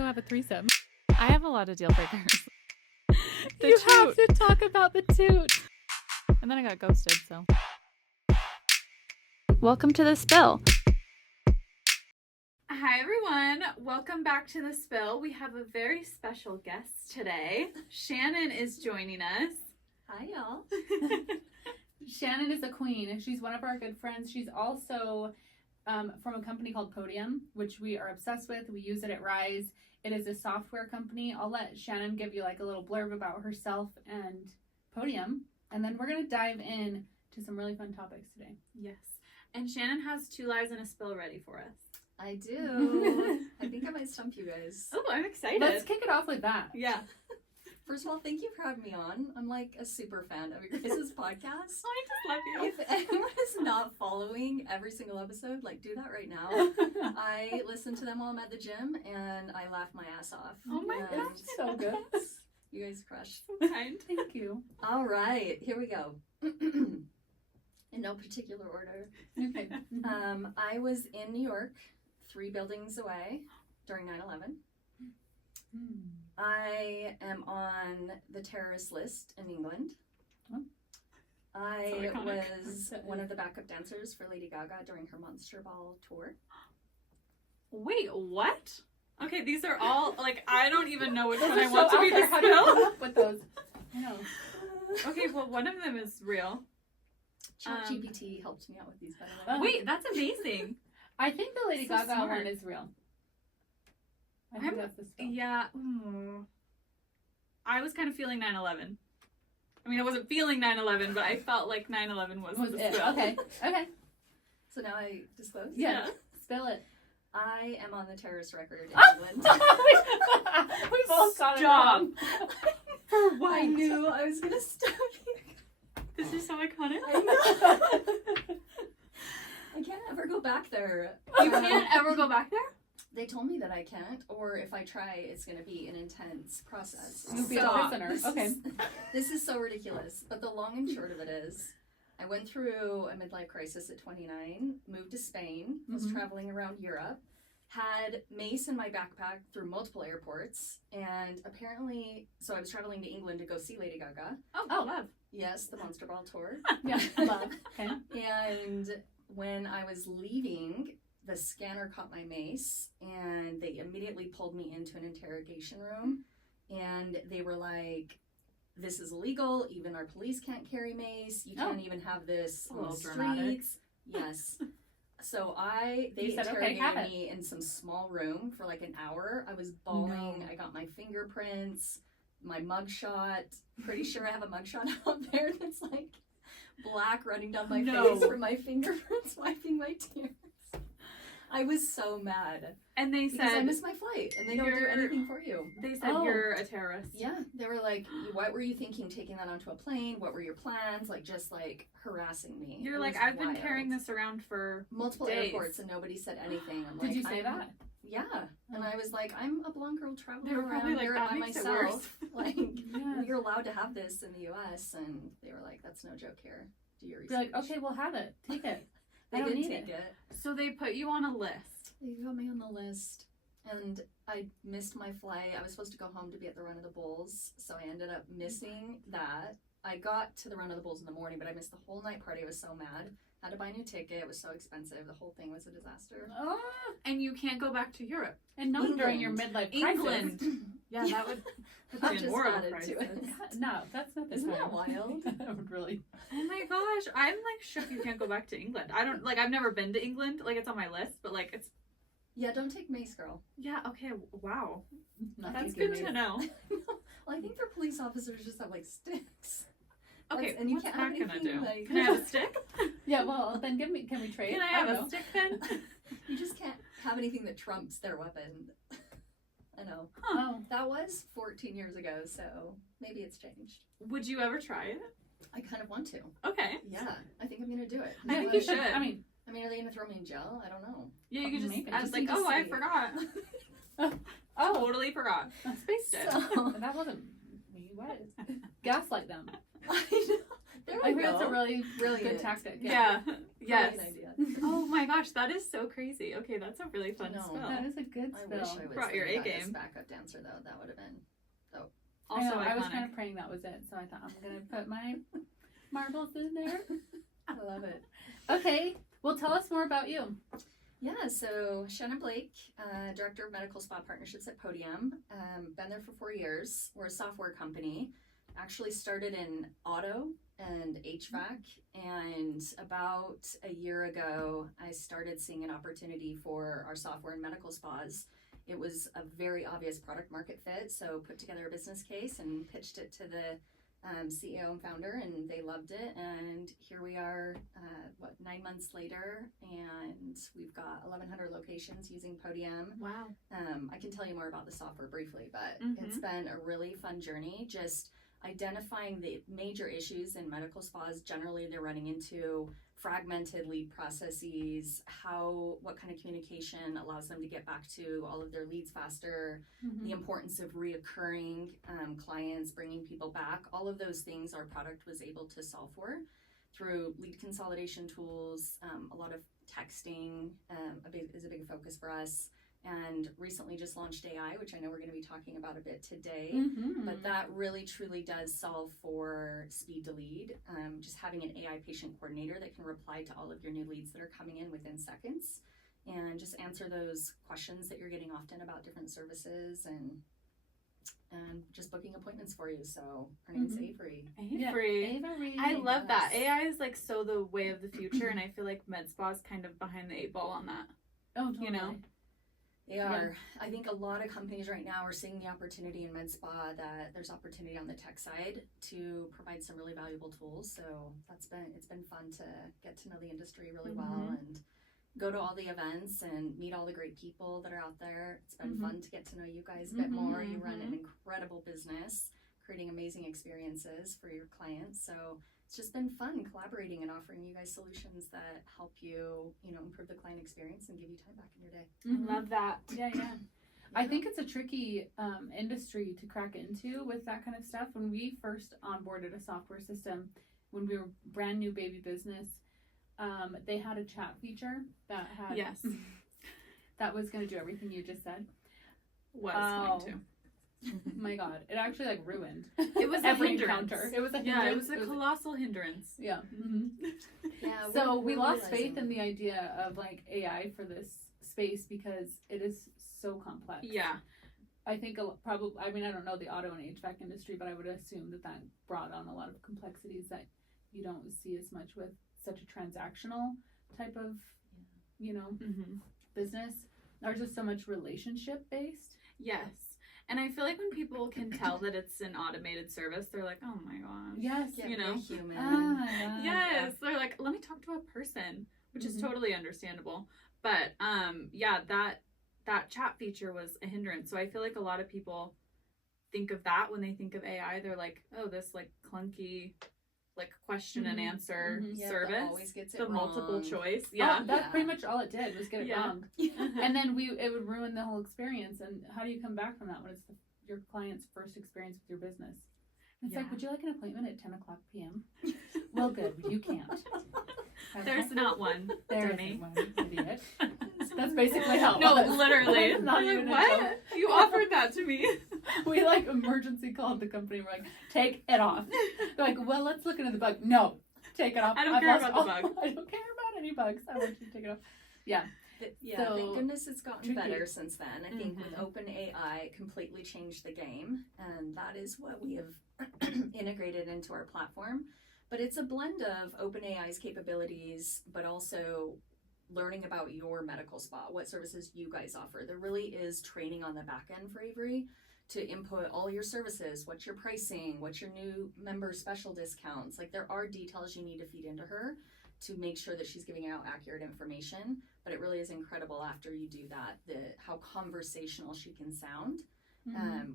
go have a threesome. I have a lot of deal breakers. You have to talk about the toot. And then I got ghosted, so. Welcome to The Spill. Hi, everyone. Welcome back to The Spill. We have a very special guest today. Shannon is joining us. Hi, y'all. Shannon is a queen. She's one of our good friends. She's also from a company called Podium, which we are obsessed with. We use it at Rise. It is a software company. I'll let Shannon give you like a little blurb about herself and Podium, and then we're going to dive in to some really fun topics today. Yes. And Shannon has 2 lies and a spill ready for us. I do. I think I might stump you guys. Oh, I'm excited. Let's kick it off with that. Yeah. First of all, thank you for having me on. I'm like a super fan of your guys' podcast. I just love you. If anyone is not following every single episode, like do that right now. I listen to them while I'm at the gym and I laugh my ass off. Oh my And gosh. So good. You guys crush. So kind. Thank you. All right, here we go. In no particular order. Okay. I was in New York, 3 buildings away during 9/11. I am on the terrorist list in England. Oh. I So iconic. was one of the backup dancers for Lady Gaga during her Monster Ball tour. Wait, what? Okay, these are all, like, I don't even know which Those one are I so want to out be there. the How do you come spill. up with those? I know. Okay, well, one of them is real. ChatGPT helped me out with these, by the way. Wait, that's amazing. I think the Lady So Gaga smart. one is real. I think I'm- that's the stuff. Yeah. I was kind of feeling 9/11. I mean, I wasn't feeling 9/11, but I felt like 9/11 was Was the it? spill. Okay. Okay. So now I disclose? Yeah. Spill it. I am on the terrorist record in Ah! England. We both got it Stop. wrong. For what? I knew I was going to stump you. This is so iconic. I know. I can't ever go back there. You can't ever go back there? They told me that I can't, or if I try, it's going to be an intense process. You'll be Stop. a prisoner. This Okay. is- This is so ridiculous. But the long and short of it is, I went through a midlife crisis at 29, moved to Spain, was Mhm. traveling around Europe, had mace in my backpack through multiple airports, and apparently, so I was traveling to England to go see Lady Gaga. Oh, love. Yes, the Monster Ball tour. Yeah. Love. Okay. And when I was leaving, the scanner caught my mace and they immediately pulled me into an interrogation room. And they were like, this is illegal. Even our police can't carry mace. You can't even have this A on the little dramatic. streets. Yes. So they You said, "Okay, interrogated have it." me in some small room for like an hour. I was bawling. No. I got my fingerprints, my mugshot. Pretty sure I have a mugshot out there that's like black running down my No. face from my fingerprints wiping my tears. I was so mad And they because I said, missed my flight and they don't do You're- anything for you. Oh. you're a terrorist. Yeah, they were like, what were you thinking taking that onto a plane? What were your plans? Like, just like harassing me. You're It like, was I've been wild. carrying this around for multiple days. airports and nobody said anything. I'm like, Did you say I'm- that? Yeah, and I was like, I'm a blonde girl traveling They were probably around like, Europe that by makes it myself. worse. Like, Yeah. you're allowed to have this in the U.S. And they were like, that's no joke here. Do your Be research. like, okay, we'll have it. Take it. I They don't did need take it. it. So they put you on a list. They got me on the list, and I missed my flight. I was supposed to go home to be at the Run of the Bulls, so I ended up missing that. I got to the Run of the Bulls in the morning, but I missed the whole night party. I was so mad. Had to buy a new ticket. It was so expensive. The whole thing was a disaster. Oh, And you can't go back to Europe. and not during your England. midlife England. crisis. Yeah, that would put That you in just more of a added crisis. to it. No, that's not the Isn't time. that wild? That would really. Oh my gosh, I'm like shook you can't go back to England. I don't, like, I've never been to England. Like, it's on my list, but like, it's, Yeah, don't take mace, girl. yeah, okay, wow. Not That's thinking good to maybe. know. Well, I think their police officers just have like sticks. Okay, and you what's can't that have gonna anything, do? like- Can I have a stick? Yeah, well, then can we trade? Can I I have don't a know. stick then? You just can't have anything that trumps their weapon. I know. Oh, That was 14 years ago, so maybe it's changed. Would you ever try it? I kind of want to. Okay. Yeah, I think I'm gonna do it. I think you should. I mean, are they gonna throw me in jail? I don't know. Yeah, you could just, Maybe. I was Just like, need to oh, I see. forgot. oh, Totally forgot. Spaced it. So, that wasn't me. What? Gaslight them. I know. There I we think that's a go. really Brilliant. good tactic. Yeah. Yes. Brilliant idea. Oh my gosh, that is so crazy. Okay, that's a really fun No. spell. That is a good I spell. wish I was Brought your thinking A about this game. backup dancer though. That would have been. I know, Also I was iconic. kind of praying that was it, so I thought I'm gonna put my marbles in there. I love it. Okay, well, tell us more about you. Yeah, so Shannon Blake, Director of Medical Spa Partnerships at Podium. Been there for 4 years. We're a software company. Actually started in auto and HVAC, and about a year ago, I started seeing an opportunity for our software and medical spas. It was a very obvious product market fit, so put together a business case and pitched it to the CEO and founder, and they loved it. And here we are, 9 months later, and we've got 1,100 locations using Podium. Wow. I can tell you more about the software briefly, but Mhm. it's been a really fun journey. Just identifying the major issues in medical spas. Generally, they're running into fragmented lead processes, what kind of communication allows them to get back to all of their leads faster, the importance of reoccurring clients, bringing people back. All of those things our product was able to solve for through lead consolidation tools. A lot of texting is a big focus for us. And recently just launched AI, which I know we're going to be talking about a bit today. Mm-hmm. But that really truly does solve for speed to lead. Just having an AI patient coordinator that can reply to all of your new leads that are coming in within seconds and just answer those questions that you're getting often about different services and just booking appointments for you. So her name's Avery. Avery. Avery. I love that. Yes. AI is like so the way of the future, and I feel like med spa is kind of behind the 8 ball on that. Oh, totally. You know? They are. I think a lot of companies right now are seeing the opportunity in med spa that there's opportunity on the tech side to provide some really valuable tools. So it's been fun to get to know the industry really well and go to all the events and meet all the great people that are out there. It's been fun to get to know you guys a bit more. You run an incredible business, creating amazing experiences for your clients. So it's just been fun collaborating and offering you guys solutions that help you, improve the client experience and give you time back in your day. I love that. Yeah. I think it's a tricky industry to crack into with that kind of stuff. When we first onboarded a software system, when we were brand new baby business, they had a chat feature that had that was going to do everything you just said. Going to. My God, it actually ruined. It was every a hindrance. encounter. It was a Yeah, hindrance. it was a colossal hindrance. Yeah. Yeah. So we we're lost faith realizing in the idea of AI for this space because it is so complex. Yeah. I think probably. I mean, I don't know the auto and HVAC industry, but I would assume that brought on a lot of complexities that you don't see as much with such a transactional type of, business. There's just so much relationship based. Yes. And I feel like when people can tell that it's an automated service, they're like, oh my gosh. Yes. Yeah, you know? we're human. Yeah. Yes. They're like, let me talk to a person, which is totally understandable. But that chat feature was a hindrance. So I feel like a lot of people think of that when they think of AI. They're like, oh, this clunky question and answer Yeah, service. that always gets it the wrong. multiple choice. Yeah. Yeah. That's pretty much all it did was get it wrong. Yeah. And then it would ruin the whole experience. And how do you come back from that when it's your client's first experience with your business? It's like, would you like an appointment at 10 o'clock p.m.? Well, good. You can't. There's not one. There Dummy. isn't one, idiot. That's basically how it No, was. literally. It's not They're even like, a joke. what? You offered that to me. We emergency called the company. We're like, take it off. They're like, well, let's look into the bug. No, take it off. I don't I've care lost about the all- bug. I don't care about any bugs. I want you to take it off. Yeah. Yeah, So, thank goodness it's gotten tricky. better since then. I think with OpenAI, it completely changed the game, and that is what we have integrated into our platform. But it's a blend of OpenAI's capabilities, but also learning about your medical spa, what services you guys offer. There really is training on the back end for Avery to input all your services, what's your pricing, what's your new member special discounts. There are details you need to feed into her to make sure that she's giving out accurate information. But it really is incredible after you do that, how conversational she can sound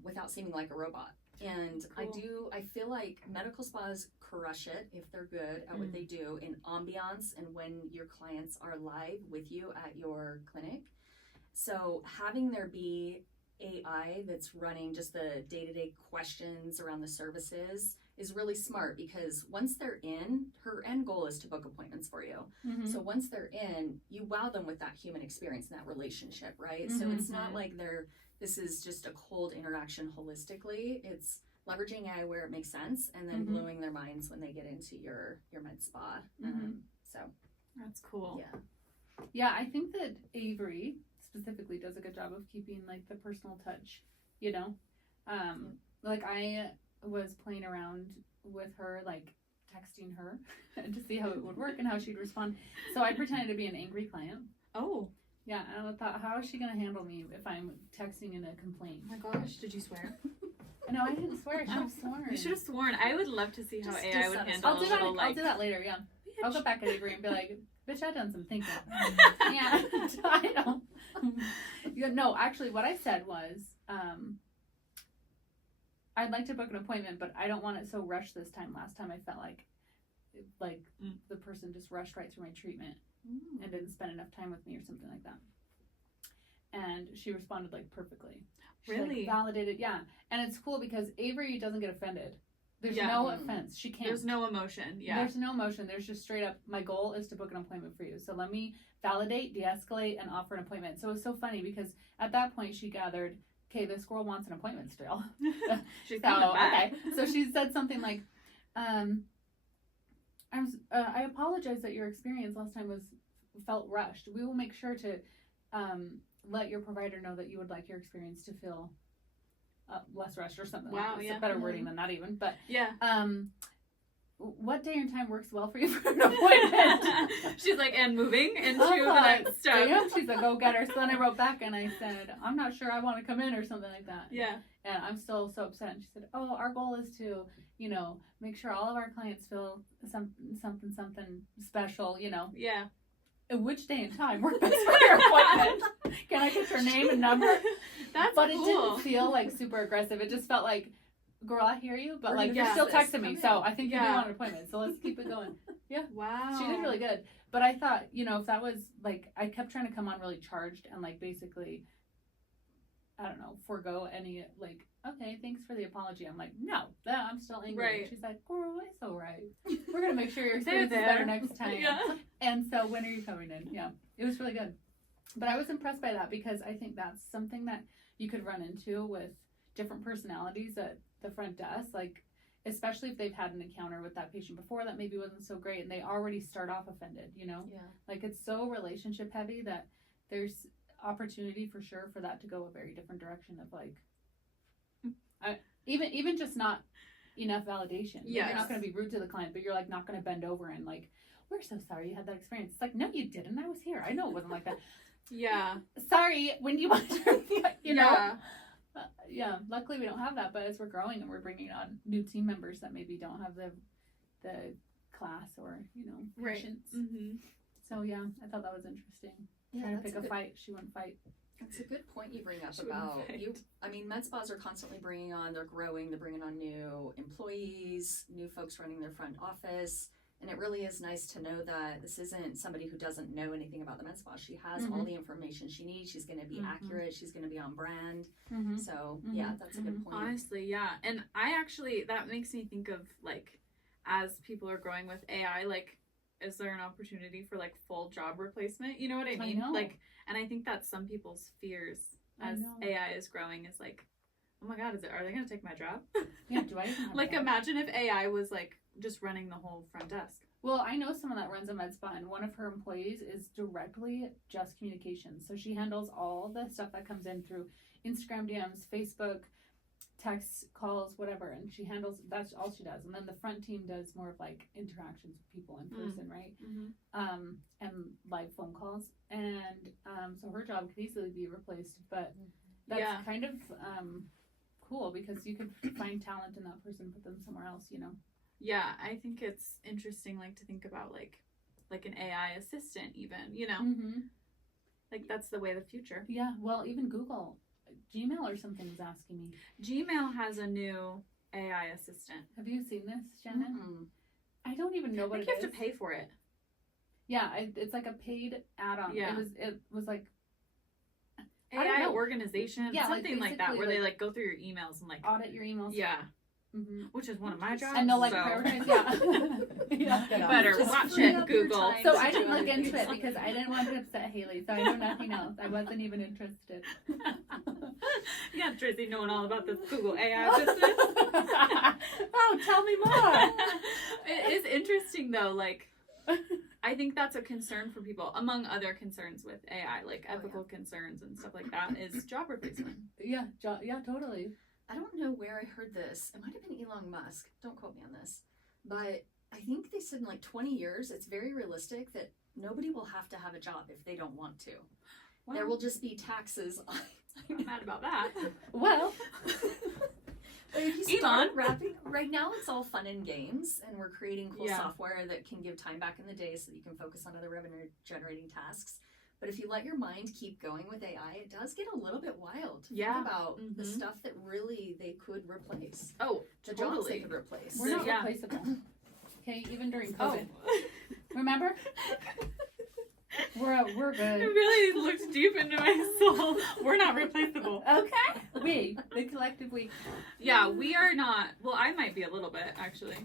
without seeming like a robot. And Cool. I feel like medical spas crush it if they're good at what they do in ambiance and when your clients are live with you at your clinic. So having there be AI that's running just the day-to-day questions around the services is really smart because once they're in, her end goal is to book appointments for you. Mhm. So once they're in, you wow them with that human experience and that relationship, right? So it's not like this is just a cold interaction holistically. It's leveraging AI where it makes sense and then blowing their minds when they get into your med spa. So That's cool. yeah. Yeah, I think that Avery specifically does a good job of keeping like the personal touch, you know? Like I was playing around with her, like texting her to see how it would work and how she'd respond. So I pretended to be an angry client. Oh. Yeah, and I thought, how is she going to handle me if I'm texting in a complaint? Oh my gosh, did you swear? No, I didn't swear. I should have sworn. You should have sworn. I would love to see how Just AI would handle I'll do a that. little, like, I'll do that later. Yeah, I'll go back at Avery and be like, "Bitch, I've done some thinking." Yeah, I don't. Yeah, no, actually, what I said was, I'd like to book an appointment, but I don't want it so rushed this time. Last time I felt like the person just rushed right through my treatment and didn't spend enough time with me or something like that. And she responded like perfectly. She, really? like, validated, yeah. And it's cool because Avery doesn't get offended. There's Yeah. no offense. She can't. There's no emotion. Yeah. There's no emotion. There's just straight up, my goal is to book an appointment for you. So let me validate, de-escalate, and offer an appointment. So it was so funny because at that point she gathered, okay, this girl wants an appointment still. She's So, coming back. okay. So she said something like, I apologize that your experience last time felt rushed. We will make sure to let your provider know that you would like your experience to feel less rushed or something. Wow, It's yeah. a better wording than that even. But Yeah. what day and time works well for you for an appointment? She's like, and moving into I the thought, next step. damn, she's a go-getter. So then I wrote back and I said, I'm not sure I want to come in or something like that. Yeah. And I'm still so upset. And she said, oh, our goal is to, make sure all of our clients feel something special, Yeah. And which day and time works best for your appointment? Can I get your name and number? That's But cool. it didn't feel like super aggressive. It just felt like, girl, I hear you, but We're like gonna you're do still this. texting me. Come So in. I think you do want an appointment. So let's keep it going. Wow. She did really good. But I thought, if that was like, I kept trying to come on really charged and like basically, I don't know, forego any like, okay, thanks for the apology. I'm like, no, I'm still angry. Right. She's like, girl, it's all right. We're going to make sure your experience is better next time. Yeah. And so when are you coming in? Yeah, it was really good. But I was impressed by that because I think that's something that you could run into with different personalities at the front desk, like especially if they've had an encounter with that patient before that maybe wasn't so great and they already start off offended, Yeah. like it's so relationship heavy that there's opportunity for sure for that to go a very different direction of like even just not enough validation. Yes. You're not going to be rude to the client, but you're like not going to bend over and like, we're so sorry you had that experience. It's like, no, you didn't. I was here. I know it wasn't like that. Yeah. Sorry, when do you want to, Yeah. Yeah, luckily we don't have that, but as we're growing and we're bringing on new team members that maybe don't have the class or, Right. patience. Mm-hmm. So yeah, I thought that was interesting. Yeah, Trying to that's pick a good- fight, she wouldn't fight. That's a good point you bring up She wouldn't about fight. med spas are constantly they're growing, they're bringing on new employees, new folks running their front office. And it really is nice to know that this isn't somebody who doesn't know anything about the med spa. She has all the information she needs. She's going to be accurate. She's going to be on brand. Mm-hmm. So yeah, that's a good point. Honestly, yeah. And that makes me think of like, as people are growing with AI, like, is there an opportunity for like full job replacement? You know what I mean? know. Like, and I think that's some people's fears as AI is growing is like, oh my God, are they going to take my job? Yeah, do I even have Like, that? imagine if AI was like just running the whole front desk. Well, I know someone that runs a med spa, and one of her employees is directly just communications. So she handles all the stuff that comes in through Instagram DMs, Facebook, texts, calls, whatever. And that's all she does. And then the front team does more of like interactions with people in person, right? Mm-hmm. And live phone calls. And so her job could easily be replaced, but that's kind of cool because you could find talent in that person, put them somewhere else, Yeah, I think it's interesting, like, to think about, like an AI assistant even, Mm-hmm. Like, that's the way of the future. Yeah, well, even Google, Gmail or something is asking me. Gmail has a new AI assistant. Have you seen this, Shannon? Mm-mm. I don't even know I what think it you is. have to pay for it. Yeah, it's like a paid add-on. Yeah. It was like I don't AI know. organization, Yeah, like, something like that, where basically, they like, like go through your emails and like audit your emails. yeah, which is one of my jobs. And they'll like so. prioritize. Yeah. You better Just watch free it, up your Google. time So to I do didn't look other into it things. because I didn't want to upset Haley. So I know nothing else. I wasn't even interested. Yeah, Tracy knowing all about this Google AI business. Oh, tell me more. It is interesting though, like I think that's a concern for people, among other concerns with AI, like ethical concerns and stuff like that, is job replacement. Yeah, totally. I don't know where I heard this. It might have been Elon Musk. Don't quote me on this. But I think they said in like 20 years, it's very realistic that nobody will have to have a job if they don't want to. Well, There will just be taxes on. I'm not mad about that. Well, But if you start wrapping, right now it's all fun and games, and we're creating cool software that can give time back in the day so that you can focus on other revenue generating tasks. But if you let your mind keep going with AI, it does get a little bit wild. Yeah. Think about the stuff that really they could replace. Oh, The jobs totally. they could replace. we're not Yeah. replaceable. Okay, even during Oh, COVID. Remember? We're it good. really looked deep into my soul. We're not replaceable. Okay. The collective we. Yeah, we are not. Well, I might be a little bit, actually.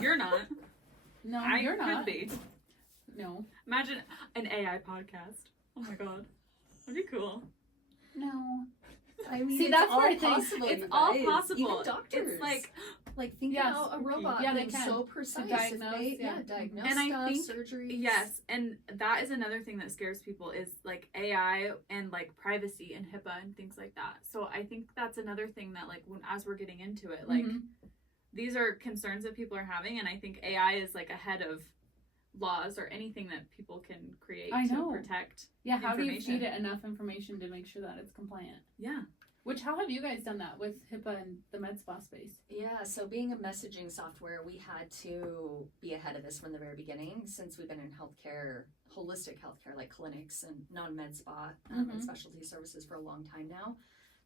You're not. No, I you're could not. be. No. Imagine an AI podcast. Oh my god. That'd be cool. No. I mean, See, it's that's all where I think possible. It's you all guys. possible. Even doctors. It's like, think Yes. about a robot Yeah, they being can. so precise. diagnose, if they, yeah. diagnose And I stuff, think- surgeries. yes, and that is another thing that scares people is like AI and like privacy and HIPAA and things like that. So I think that's another thing that like as we're getting into it, like these are concerns that people are having, and I think AI is like ahead of laws or anything that people can create I to know. protect. Yeah, how do you information. feed it enough information to make sure that it's compliant? Yeah. How have you guys done that with HIPAA and the med spa space? Yeah, so being a messaging software, we had to be ahead of this from the very beginning since we've been in healthcare, holistic healthcare, like clinics and non-med spa and specialty services for a long time now.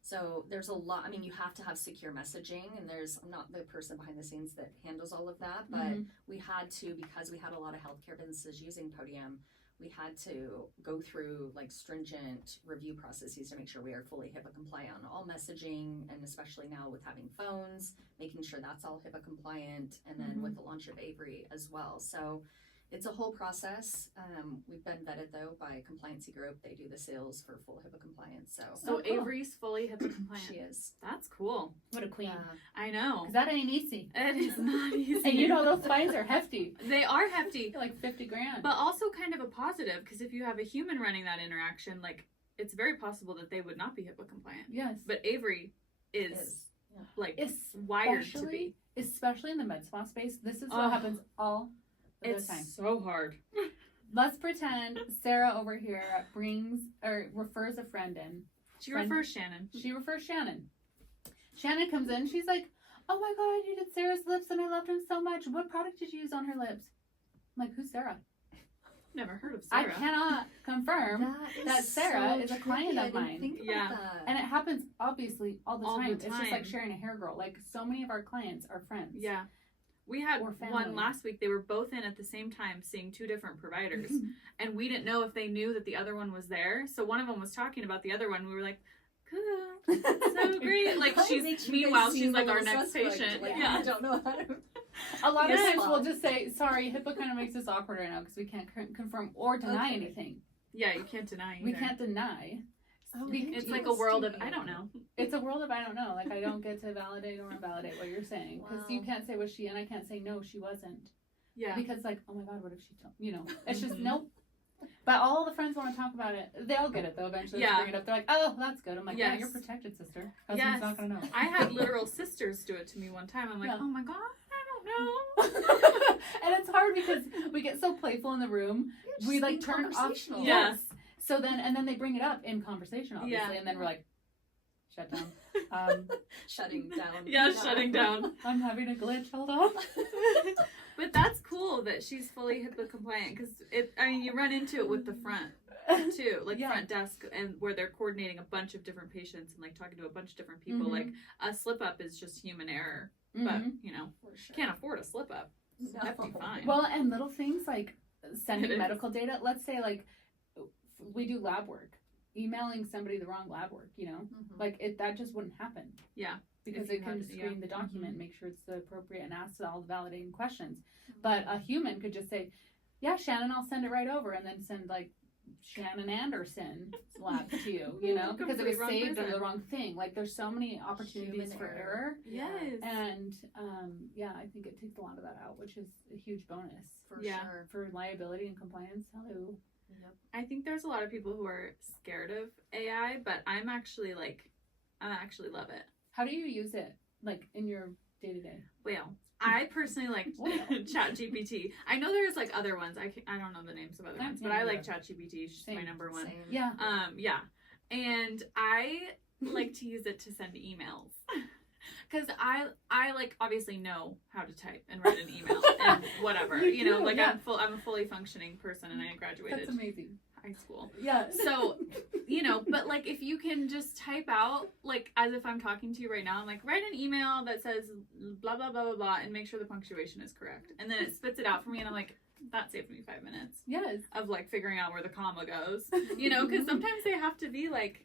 So there's a lot, I mean, you have to have secure messaging, and I'm not the person behind the scenes that handles all of that, but we had to, because we had a lot of healthcare businesses using Podium, we had to go through like stringent review processes to make sure we are fully HIPAA compliant on all messaging, and especially now with having phones, making sure that's all HIPAA compliant, and then with the launch of Avery as well. So it's a whole process. We've been vetted though by a compliancy group. They do the sales for full HIPAA compliance. So cool. Avery's fully HIPAA compliant. She is. That's cool. What a queen. I know. 'Cause that ain't easy. It is not easy. And you know those fines are hefty. They are hefty. Like 50 grand. But also kind of a positive, because if you have a human running that interaction, like it's very possible that they would not be HIPAA compliant. Yes. But Avery is Yeah. like wired to be. Especially in the med spa space. This is what happens all the It's time. so hard. Let's pretend Sarah over here refers a friend in. She refers Shannon. She refers Shannon. Shannon comes in. She's like, "Oh my god, you did Sarah's lips and I loved them so much. What product did you use on her lips?" I'm like, "Who's Sarah?" Never heard of Sarah. I cannot confirm that Sarah is a client of mine. Think about Yeah. that. And it happens obviously all the All time. the It's just like time. sharing a hair girl. Like so many of our clients are friends. Yeah. We had Or family. one last week. They were both in at the same time seeing two different providers. And we didn't know if they knew that the other one was there. So one of them was talking about the other one. We were like, cool. So great. Like It makes she's, you meanwhile, guys she's seem like a our little next suspect, patient. like, Yeah. I don't know how to. A lot of Yes. times we'll just say, "Sorry, HIPAA kind of makes us awkward right now because we can't confirm or deny anything. Yeah, you can't deny. We either. can't deny. Oh, It's like a world of I don't know. It's a world of I don't know. Like I don't get to validate or invalidate what you're saying because you Wow. can't say was she and I can't say no, she wasn't. Yeah. Because like, oh my god, what if she told? You know, it's just nope. But all the friends want to talk about it. They'll get it though eventually. Yeah. They bring it up. They're like, "Oh, that's good." I'm like, "Yeah, Yes. you're protected, sister. Husband's Yes. not gonna know." I had literal sisters do it to me one time. I'm like, Yeah. oh my god, I don't know. And it's hard because we get so playful in the room. We like turn off. conversational. Yes. So then they bring it up in conversation, obviously, Yeah. and then we're like, shut down. Shutting down. Yeah, shutting down. I'm having a glitch. Hold on. But that's cool that she's fully HIPAA compliant because you run into it with the front too, like Yeah. front desk, and where they're coordinating a bunch of different patients and like talking to a bunch of different people. Mhm. Like a slip up is just human error, but Mhm. you know, For sure. can't afford a slip up. No. Hefty fine. Well, and little things like It sending is. medical data. Let's say like we do lab work. emailing somebody the wrong lab work, you know? Mhm. Like, that just wouldn't happen. Yeah. Because If you it can had- screen yeah. the document, Mhm. make sure it's the appropriate, and ask all the validating questions. But a human could just say, yeah, Shannon, I'll send it right over, and then send, like, Shannon Anderson labs to you, you know? Because it was Complete wrong saved under person. the wrong thing. Like, there's so many opportunities Human for error. error. Yes. And, yeah, I think it takes a lot of that out, which is a huge bonus. For Yeah. sure. For liability and compliance, hello. Yep. I think there's a lot of people who are scared of AI, but I actually love it. How do you use it, like, in your day-to-day? Well, I personally like Well. ChatGPT. I know there's like other ones. I don't know the names of other ones, but I like ChatGPT. It's just my Same. number one. Same. Yeah. Yeah. And I like to use it to send emails. Because I like obviously know how to type and write an email and whatever. You You know, do, like yeah. I'm a fully functioning person and I graduated That's amazing. high school. Yeah. So, you know, but like if you can just type out, like as if I'm talking to you right now, I'm like, write an email that says blah, blah, blah, blah, blah, and make sure the punctuation is correct. And then it spits it out for me and I'm like, that saved me 5 minutes Yes. of like figuring out where the comma goes, you know, because sometimes they have to be like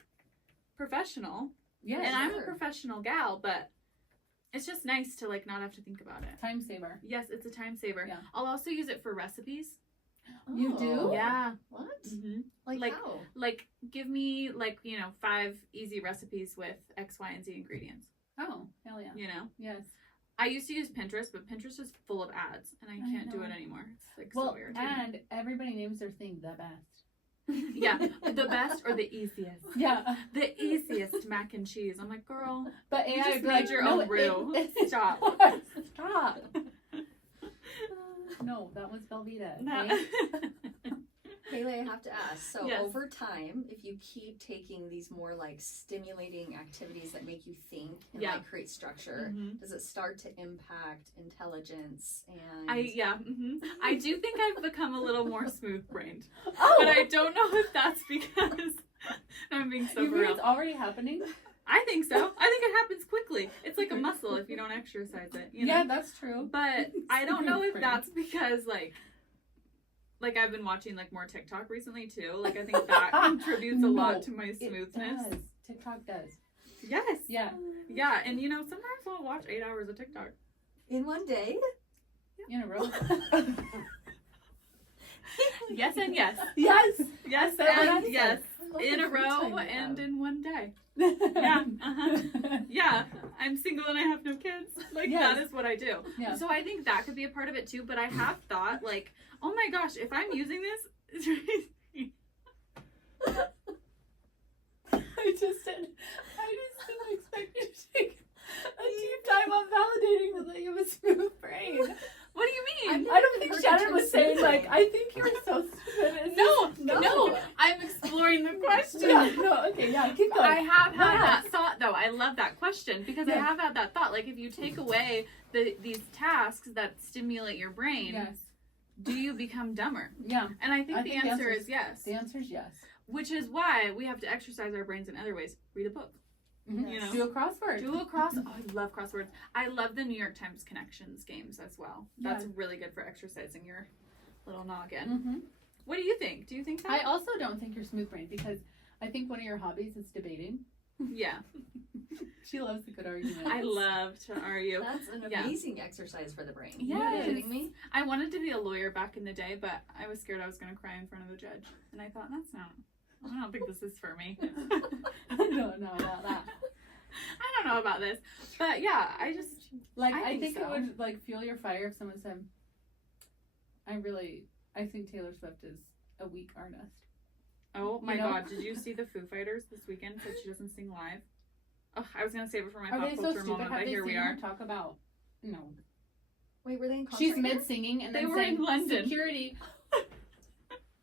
professional. Yes. And I'm a sure. professional gal, but it's just nice to like not have to think about it. Time saver. Yes, it's a time saver. Yeah. I'll also use it for recipes. You do? Yeah. What? Mm-hmm. Like, Like- how? Like, give me, like, 5 easy recipes with X, Y, and Z ingredients, Oh, hell yeah. you know? Yes. I used to use Pinterest, but Pinterest is full of ads, and I can't do know. it anymore. It's, like, Well, so irritating. and everybody names their thing the best. Yeah, the best or the easiest. Yeah. The easiest mac and cheese. I'm like, girl, But You AI just would be made like, your no, own roux. Stop. Stop. No, that was Velveeta. no. Okay? Haley, I have to ask. So Yes. over time, if you keep taking these more like stimulating activities that make you think and Yeah. like create structure, Mhm. does it start to impact intelligence and I do think I've become a little more smooth-brained, Oh! but I don't know if that's because I'm being so You for mean real. it's already happening? I think so. I think it happens quickly. It's like a muscle if you don't exercise it. You know? Yeah, that's true. But I don't know if Smooth brain. that's because like I've been watching like more TikTok recently too. Like I think that contributes a lot No, to my It smoothness. does. TikTok does. Yes. Yeah. Yeah, and sometimes I'll watch 8 hours of TikTok. in one day? In a row. Yes and yes. Yes. Yes That's what I and said. yes. I love In the a free row time you and have. in one day. Yeah. Yeah, I'm single and I have no kids. Like Yes. that is what I do. Yeah. So I think that could be a part of it too. But I have thought like, oh my gosh, if I'm using this, I just didn't expect you to take a deep time on validating that you have a smooth brain. what do you mean? I don't think Heard Shannon you was say saying smooth like, brain. I think you're so stupid. It's No, I'm exploring the question. Yeah, no, okay, yeah, keep going. I have had Yeah. that thought though. I love that question because I Yeah. have had that thought. Like if you take away these tasks that stimulate your brain, Yes. do you become dumber? Yeah. And I think I the think the answer answer is yes. The answer is yes. Which is why we have to exercise our brains in other ways. Read a book. Mhm. You know. Do a crossword. Do a cross. Oh, I love crosswords. I love the New York Times Connections games as well. That's Yeah. really good for exercising your little noggin. Mm-hmm. What do you think? Do you think I that? also don't think you're smooth brain because I think one of your hobbies is debating. Yeah. She loves a good argument. I love to argue. That's an Yeah. amazing exercise for the brain. Yes. Are you kidding me? I wanted to be a lawyer back in the day, but I was scared I was going to cry in front of the judge. And I thought, I don't think this is for me. I don't know about that. I don't know about this. But yeah, I Like, I I think think so. it would like fuel your fire if someone said, I think Taylor Swift is a weak artist. oh my You know? God, did you see the Foo Fighters this weekend? Said she doesn't sing live. Oh, I was going to save it for my Are pop they so culture stupid? moment, Have but they here we seen are. her talk about, no. Wait, were they in concert? She's again? mid singing and They then were saying in London. security.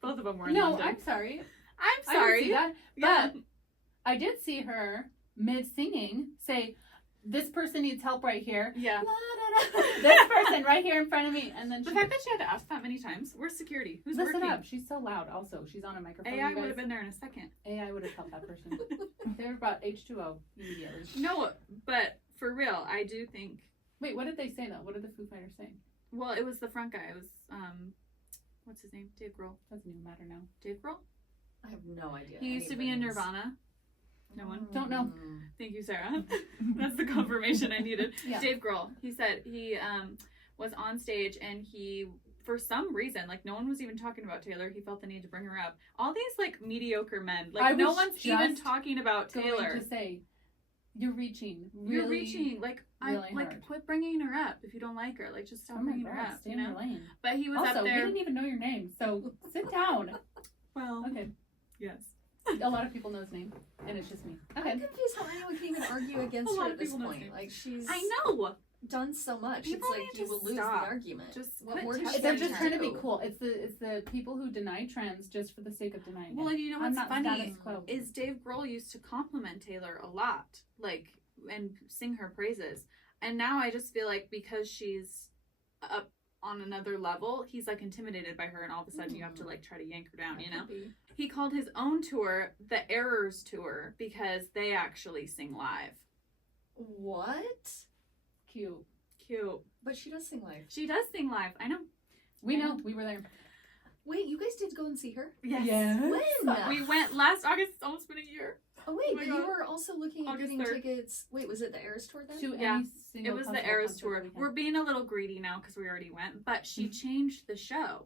Both of them were in No, London. I'm sorry. I'm I didn't sorry. see that. Yeah. But I did see her mid singing say, "This person needs help right here." Yeah. This person right here in front of me, and then The she fact that she had to ask that many times. Where's security? Who's listen working? up. She's so loud. Also, she's on a microphone. AI you would guys. have been there in a second. AI would have helped that person. They would have brought H2O immediately. No, but for real, I do think. Wait, what did they say though? What did the Foo Fighters say? Well, it was the front guy. It was what's his name? Dave Grohl. Doesn't even matter now. Dave Grohl. I have no idea. He used to be in Nirvana. No one? Don't know. Thank you, Sarah. That's the confirmation I needed. Yeah. Dave Grohl. He said he was on stage and he, for some reason, like no one was even talking about Taylor. He felt the need to bring her up. All these like mediocre men, like no one's even talking about Taylor. To say, you're reaching. Really, You're reaching. Like really like hard. quit bringing her up if you don't like her. Like just stop bringing her up. Stay You in know. your lane. But he was Also, up we there. didn't even know your name, so sit down. Well, Okay. yes. A lot of people know his name, and it's just me. Okay. I'm confused how anyone can even argue against A lot her of at this people know point. his name. Like she's I know. done so much. People it's like need you to will lose the stop. argument. Just what quit more to does shit They're she just trying to be do? cool. It's the people who deny trends just for the sake of denying Well, it. and you know I'm what's not funny status quo. is Dave Grohl used to compliment Taylor a lot, like, and sing her praises. And now I just feel like because she's up on another level, he's like intimidated by her, and all of a sudden you have to like try to yank her down, you know? He called his own tour the Errors Tour because they actually sing live. What? Cute. Cute. But she does sing live. She does sing live. I know. We know. We were there. Wait, you guys did go and see her? Yes. Yes. When? We went last August. It's almost been a year. Oh wait, Oh my but you God. were also looking at August getting 3rd. tickets. Wait, was it the Eras tour then? To Yeah. any single It was the possible Eras concert Tour. that we can. We're being a little greedy now because we already went, but she changed the show.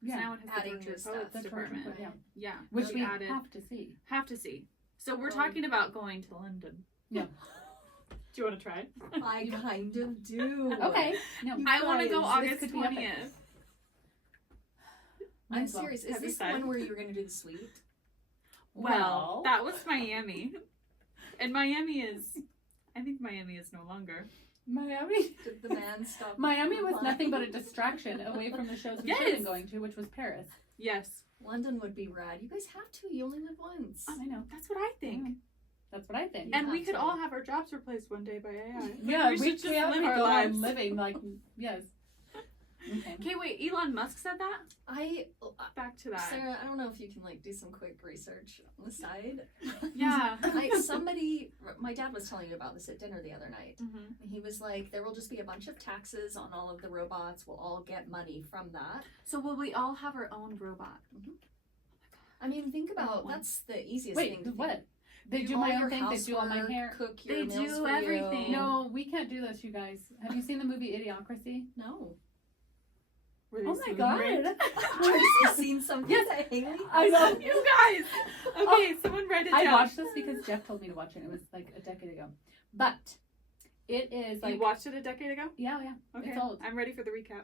Yeah. So now it has Adding the new Torture stuff. Poets The Torture department. Poet, yeah. Yeah. Which she we added. have to see. Have to see. So we're Well, talking about going to London. Yeah. Do you want to try? I kind of do. Okay. No. You I want to go guys, August could be epic. 20th. I'm As well. serious. Is Have you this the said? one where you're going to do the suite? Well, that was Miami. And Miami is, I think Miami is no longer. Miami. Did the man stop? Miami was replying? nothing but a distraction away from the shows we should have Yes. been going to, which was Paris. Yes. London would be rad. You guys have to. You only live once. I know. That's what I think. Yeah. That's what I think. And You we have could to. all have our jobs replaced one day by AI. yeah, we should just have live our our lives. own living, like, yes. Okay. Okay, wait, Elon Musk said that? Back to that. Sarah, I don't know if you can like do some quick research on the side. Yeah. My dad was telling me about this at dinner the other night. Mm-hmm. He was like, there will just be a bunch of taxes on all of the robots. We'll all get money from that. So will we all have our own robot? I mean, think about one. that's the easiest Wait, thing. To what? think. They do all my your own thing. They do all my housework, hair. Cook your They meals do for everything. You. No, we can't do this, you guys. Have you seen the movie Idiocracy? No. Were they Oh my suing god. her? Tracy's seen something. Yes. Haley? I know. You guys! Okay, someone write it I down. watched this because Jeff told me to watch it. It was like a decade ago. But it is like You watched it a decade ago? yeah. Okay. It's old. I'm ready for the recap.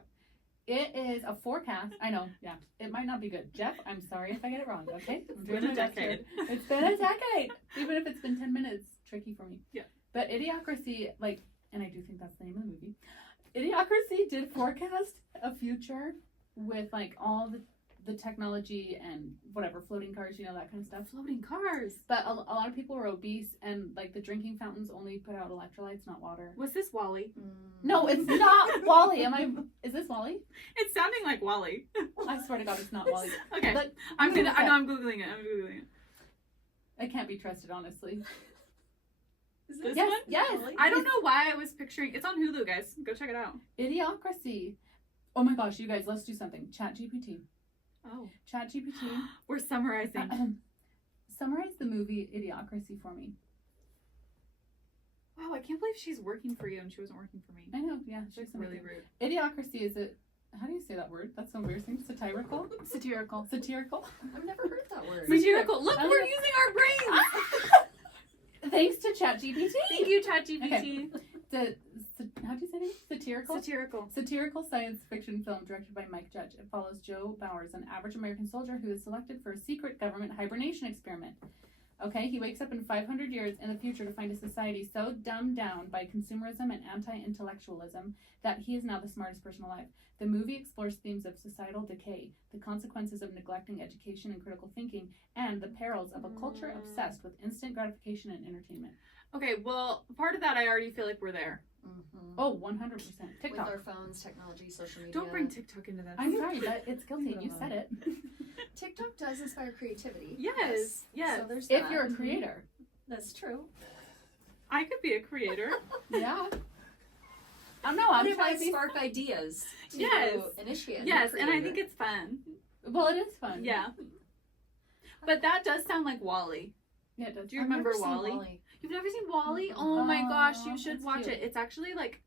It is a forecast. I know, yeah. It might not be good. Jeff, I'm sorry if I get it wrong, okay? I'm It's doing been my a best here. decade. It's been a decade. Even if it's been 10 minutes, tricky for me. Yeah. But Idiocracy, like, and I do think that's the name of the movie. Idiocracy did forecast a future with like all the technology and whatever, floating cars, you know, that kind of stuff. Floating cars. But a lot of people were obese, and like the drinking fountains only put out electrolytes, not water. Was this Wally? No, it's not Wally. Is this Wally? It's sounding like Wally. I swear to God, it's not Wally. Okay. But I'm look at I'm Googling it. I can't be trusted, honestly. Is This Yes, one? yes. I don't know why I was picturing. It's on Hulu, guys. Go check it out. Idiocracy. Oh my gosh, you guys, let's do something. ChatGPT. Oh. ChatGPT. We're summarizing. Summarize the movie Idiocracy for me. Wow, I can't believe she's working for you and she wasn't working for me. I know, yeah. She's like she's really something. rude. Idiocracy is a. How do you say that word? That's so embarrassing. Satirical? Satirical. Satirical? I've never heard that word. Satirical. Look, I we're don't using our brains. Thanks to ChatGPT. Thank you, ChatGPT. How do you say it? Satirical? Satirical. Satirical science fiction film directed by Mike Judge. It follows Joe Bowers, an average American soldier who is selected for a secret government hibernation experiment. Okay, he wakes up in 500 years in the future to find a society so dumbed down by consumerism and anti-intellectualism that he is now the smartest person alive. The movie explores themes of societal decay, the consequences of neglecting education and critical thinking, and the perils of a culture obsessed with instant gratification and entertainment. Okay, well, part of that I already feel like we're there. Mm-hmm. Oh, 100%. With TikTok. our phones, technology, social media. Don't bring TikTok into this. I'm sorry, but it's guilty. You said it. TikTok does inspire creativity. Yes. So there's If that. you're a creator. That's true. I could be a creator. Yeah. I'm But it trying might to be. spark ideas to Yes. initiate. a new Yes, and I creator. think it's fun. Well, it is fun. Yeah. But that does sound like Wall-E. Yeah, it does. Do you remember I've never seen Wall-E? Wall-E. You've never seen Wall-E? Mm-mm. Oh my gosh, you Oh, should that's watch cute. it. It's actually like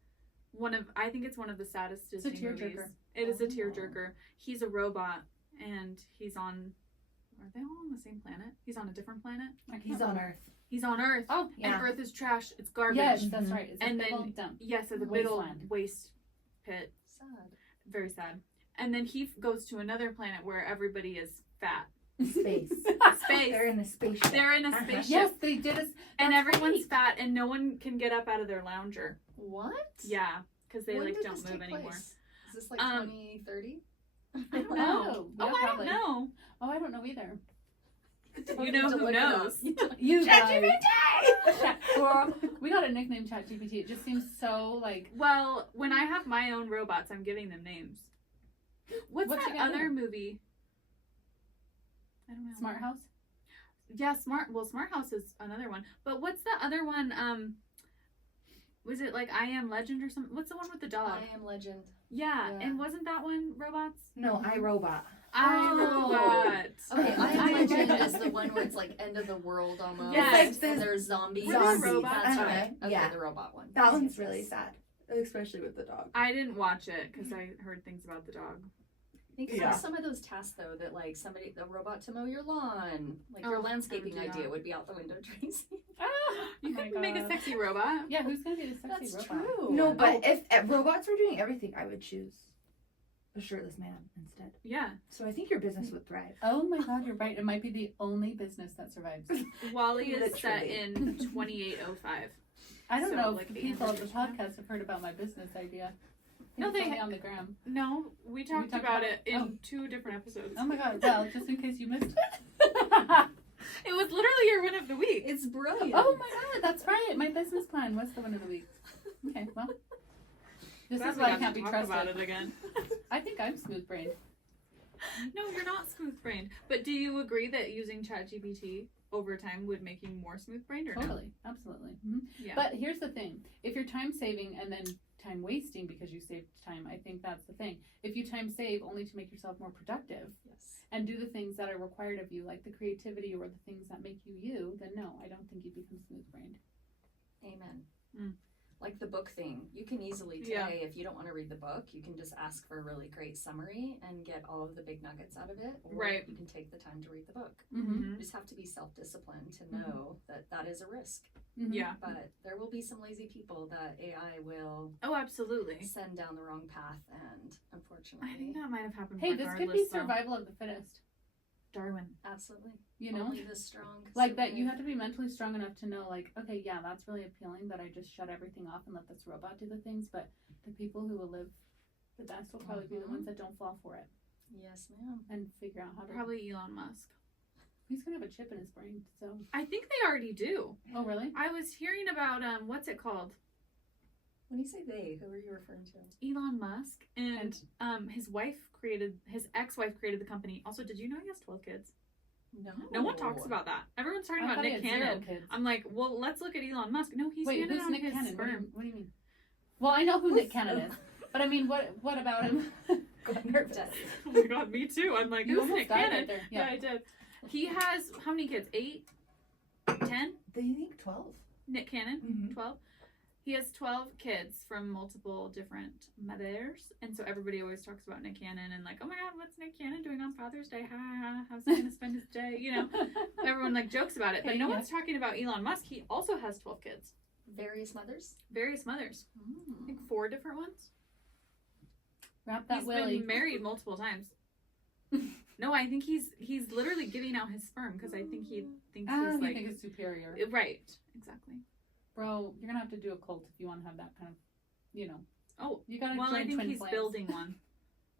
I think it's one of the saddest It's a Disney movies. tearjerker. It is a Oh. tearjerker. He's a robot and he's on, are they all on the same planet? He's on a different planet? I can't He's on remember. Earth. He's on Earth. Oh, And Yeah. Earth is trash. It's garbage. yes, that's Mhm. right. It's And a big then- old dump. Yes, at the middle Wasteland. waste pit. Sad. Very sad. And then he goes to another planet where everybody is fat. Space. Space. They're in a spaceship. They're in a Uh-huh. spaceship. Yes, they did. And That's everyone's right. fat and no one can get up out of their lounger. What? Yeah, because they When like did don't this move take anymore. place? Is this like Um, 2030? I don't Oh, know. yeah, Oh, I don't probably. know. Oh, I don't know either. You know who knows? You guys. ChatGPT! Chat- Girl, we got a nickname, ChatGPT. It just seems so like. Well, when I have my own robots, I'm giving them names. What's What you that gonna other do? movie? I don't know. Smart House. Yeah, Smart House is another one. But what's the other one? Was it like I Am Legend or something? What's the one with the dog? I Am Legend. Yeah, Yeah. and wasn't that one robots? No, iRobot. Oh. iRobot. Okay, I Am I- Legend is the one where it's like end of the world almost. Yes. It's like And this there's zombies. Were there robots? That's Uh-huh. right. Okay, Yeah. the robot one. That Yes, one's yes, really yes. sad. Especially with the dog. I didn't watch it because I heard things about the dog. Think Yeah. about some of those tasks though that like the robot to mow your lawn, like your Oh, landscaping I would do idea that. would be out the window, Tracy. You Oh my could make a God. sexy robot. Yeah, who's gonna be the sexy That's robot? true. No, but if robots were doing everything, I would choose a shirtless man instead. Yeah. So I think your business would thrive. Oh my God, you're right. It might be the only business that survives. Wall-E is set Literally. in 2805. I don't So, know like, if 800 people of the years from now? podcast have heard about my business idea. No, It's they only ha- on the gram. No, we talked talked about about it it? in Oh. 2 different episodes. Oh my God. Well, just in case you missed it. It was literally your win of the week. It's brilliant. Oh my God, that's right. My business plan was the one of the week. Okay, well, this Glad is we why I got can't to be talk trusted. about it again. I think I'm smooth brained. No, you're not smooth brained. But do you agree that using ChatGPT over time would make you more smooth brained or no? Totally, absolutely. Mhm. Yeah. But here's the thing: if you're time saving and then time wasting because you saved time, I think that's the thing. If you time save only to make yourself more productive Yes. and do the things that are required of you, like the creativity or the things that make you you, then no, I don't think you become smooth brained. Amen. Mm. Like the book thing, you can easily today, Yeah. if you don't want to read the book, you can just ask for a really great summary and get all of the big nuggets out of it. Or Right. you can take the time to read the book. Mm-hmm. You just have to be self-disciplined to know that that is a risk. Yeah. But there will be some lazy people that AI will Oh, absolutely. send down the wrong path, and unfortunately, I think that might have happened. Hey, this could be regardless, though. survival of the fittest. Darwin. absolutely, You know, only the strong. like that. You survive. have to be mentally strong enough to know, like, okay, yeah, that's really appealing that I just shut everything off and let this robot do the things. But the people who will live the best will probably be the Mhm. ones that don't fall for it Yes, ma'am. and figure out how to. Probably Elon Musk. He's gonna have a chip in his brain. So. I think they already do. Oh really? I was hearing about what's it called? When you say they, who are you referring to? Elon Musk and his ex-wife created the company. Also, did you know he has 12 kids? No one talks about that. Everyone's talking I about thought he Nick had 0 Cannon. kids. I'm like, well, let's look at Elon Musk. No, he's Wait, handed who's out Nick his Cannon? sperm. What do you mean? Well, I know who Nick Cannon is, but I mean, what about him? Got nervous. Oh my god, me too. I'm like, You who's almost Nick died Cannon? right there. Yeah, Yeah. I did. He has how many kids? 8? 10? They think 12. Nick Cannon? Mm-hmm. 12? He has 12 kids from multiple different mothers, and so everybody always talks about Nick Cannon and like, oh my god, what's Nick Cannon doing on Father's Day? Ha ha ha, how's he gonna spend his day? You know, everyone like jokes about it, but Okay, no yeah. one's talking about Elon Musk. He also has 12 kids, Various mothers. various mothers. I think 4 different ones. Wrap that He's willy. been married multiple times. No, I think he's literally giving out his sperm because I think he thinks Ah, he's you like think it's superior, right, exactly. bro? You're gonna have to do a cult if you want to have that kind of, you know. Oh, You gotta well, join I think twin he's flames. building one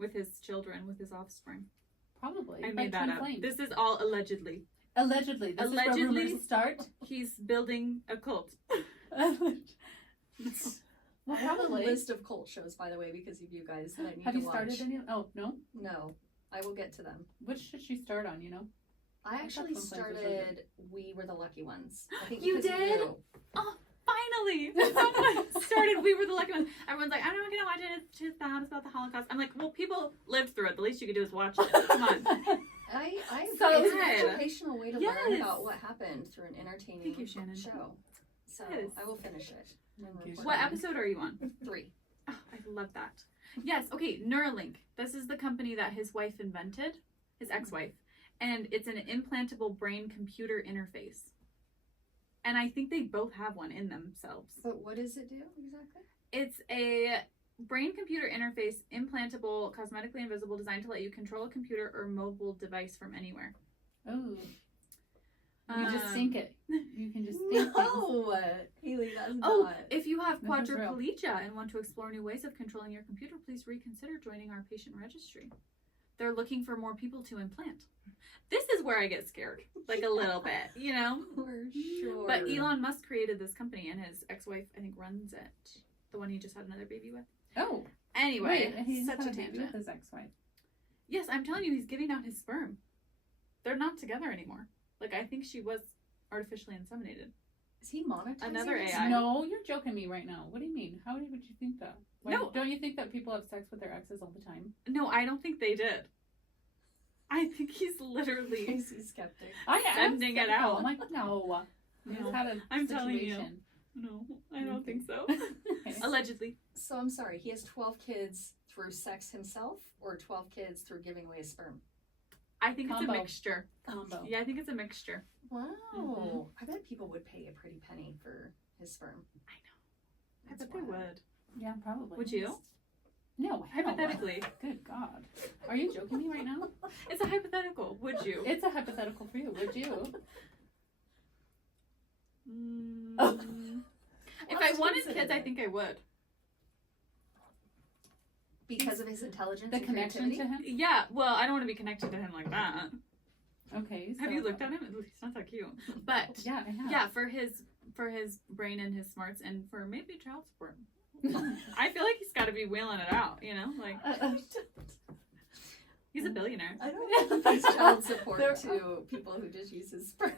with his children, with his offspring. Probably. I like made that twin up. flames. This is all allegedly. Allegedly. This is where Allegedly. rumors start. He's building a cult. Well, I have a probably. list of cult shows, by the way, because of you guys that I need Have to you watch. started any? Oh no. No, I will get to them. Which should she start on? You know. I actually Twin Flames was really started We Were the Lucky Ones. I think You because of did? you. Oh, finally, someone started. We were the lucky ones. Everyone's like, I'm not gonna watch it. It's too sad. It's about the Holocaust. I'm like, well, people lived through it. The least you could do is watch it. Come on. I So it's good. an educational way to Yes. learn about what happened through an entertaining Thank you, Shannon. show. So Yes. I will finish it. and Thank you, report What on episode are you on? 3. Oh, I love that. Yes. Okay. Neuralink. This is the company that his wife invented, his ex-wife, and it's an implantable brain-computer interface. And I think they both have one in themselves. But what does it do exactly? It's a brain-computer interface, implantable, cosmetically invisible, designed to let you control a computer or mobile device from anywhere. Oh. You just think it. You can just think things. No, Haley, that's Oh, not. if you have This is real. quadriplegia and want to explore new ways of controlling your computer, please reconsider joining our patient registry. They're looking for more people to implant. This is where I get scared, like a little bit, you know? For sure. But Elon Musk created this company, and his ex-wife, I think, runs it. The one he just had another baby with. Oh. Anyway, Wait, he's such a had baby tangent. with his ex-wife. Yes, I'm telling you, he's giving out his sperm. They're not together anymore. Like, I think she was artificially inseminated. Is he monetizing Another this? AI. No, you're joking me right now. What do you mean? How would you think that? No. Don't you think that people have sex with their exes all the time? No, I don't think they did. I think he's literally... Is he skeptic? I am Sending it skeptical. out. I'm like, no. I No, just had a I'm telling you. situation. No, I don't think so. Okay. Allegedly. So I'm sorry, he has 12 kids through sex himself or 12 kids through giving away his sperm? I think it's Combo. a mixture. Combo. Yeah, I think it's a mixture. Wow. Mhm. I bet people would pay a pretty penny for his sperm. I That's bet they wild. would. Yeah, probably. Would you? No, hell no. Hypothetically. Good God. Are you joking me right now? It's a hypothetical. Would you? It's a hypothetical for you. Would you? If I wanted kids, I think I would. Because of his intelligence The and connection to creativity? him? Yeah, well, I don't want to be connected to him like that. Okay. Have so- you looked at him? He's not that cute. But Yeah, I have. yeah, for his brain and his smarts, and for maybe child support. I feel like he's got to be wheeling it out. You know, like he's a billionaire. I don't think he pays child support There to people who just use his sperm.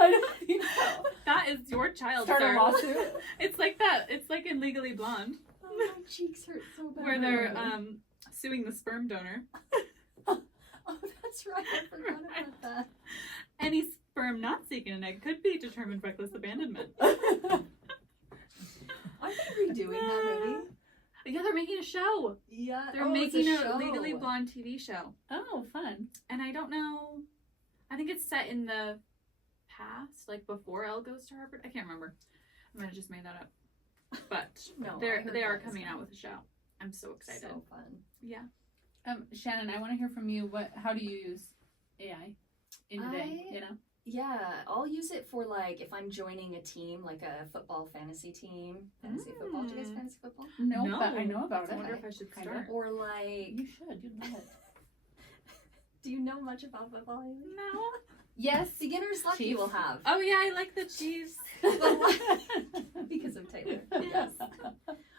I don't think so. That is your child, Start a sir. lawsuit. It's like that. It's like in Legally Blonde, Oh, my cheeks hurt so bad. where they're suing the sperm donor. Oh, that's right. I forgot about that. Any sperm not seeking an egg could be determined reckless abandonment. Are they redoing that movie? Yeah, they're making a show. Yeah. They're oh, it's making a show. Legally Blonde TV show. Oh, fun. And I don't know. I think it's set in the past, like before Elle goes to Harvard. I can't remember. I might have just made that up. But No, I they heard are that was coming out fun. with a show. I'm so excited. So fun. Yeah. Shannon, I want to hear from you. How do you use AI in your day? I- You know? Yeah, I'll use it for like if I'm joining a team, like a football fantasy team. Fantasy football. Do you guys fantasy football? No, No. but I know about I it. wonder if I should Kinda. start. Or like, You should. You'd love it. do you know much about football, Haley? No. Yes. Beginner's lucky Chiefs. will have Oh yeah, I like the Chiefs. because of Taylor. Yes.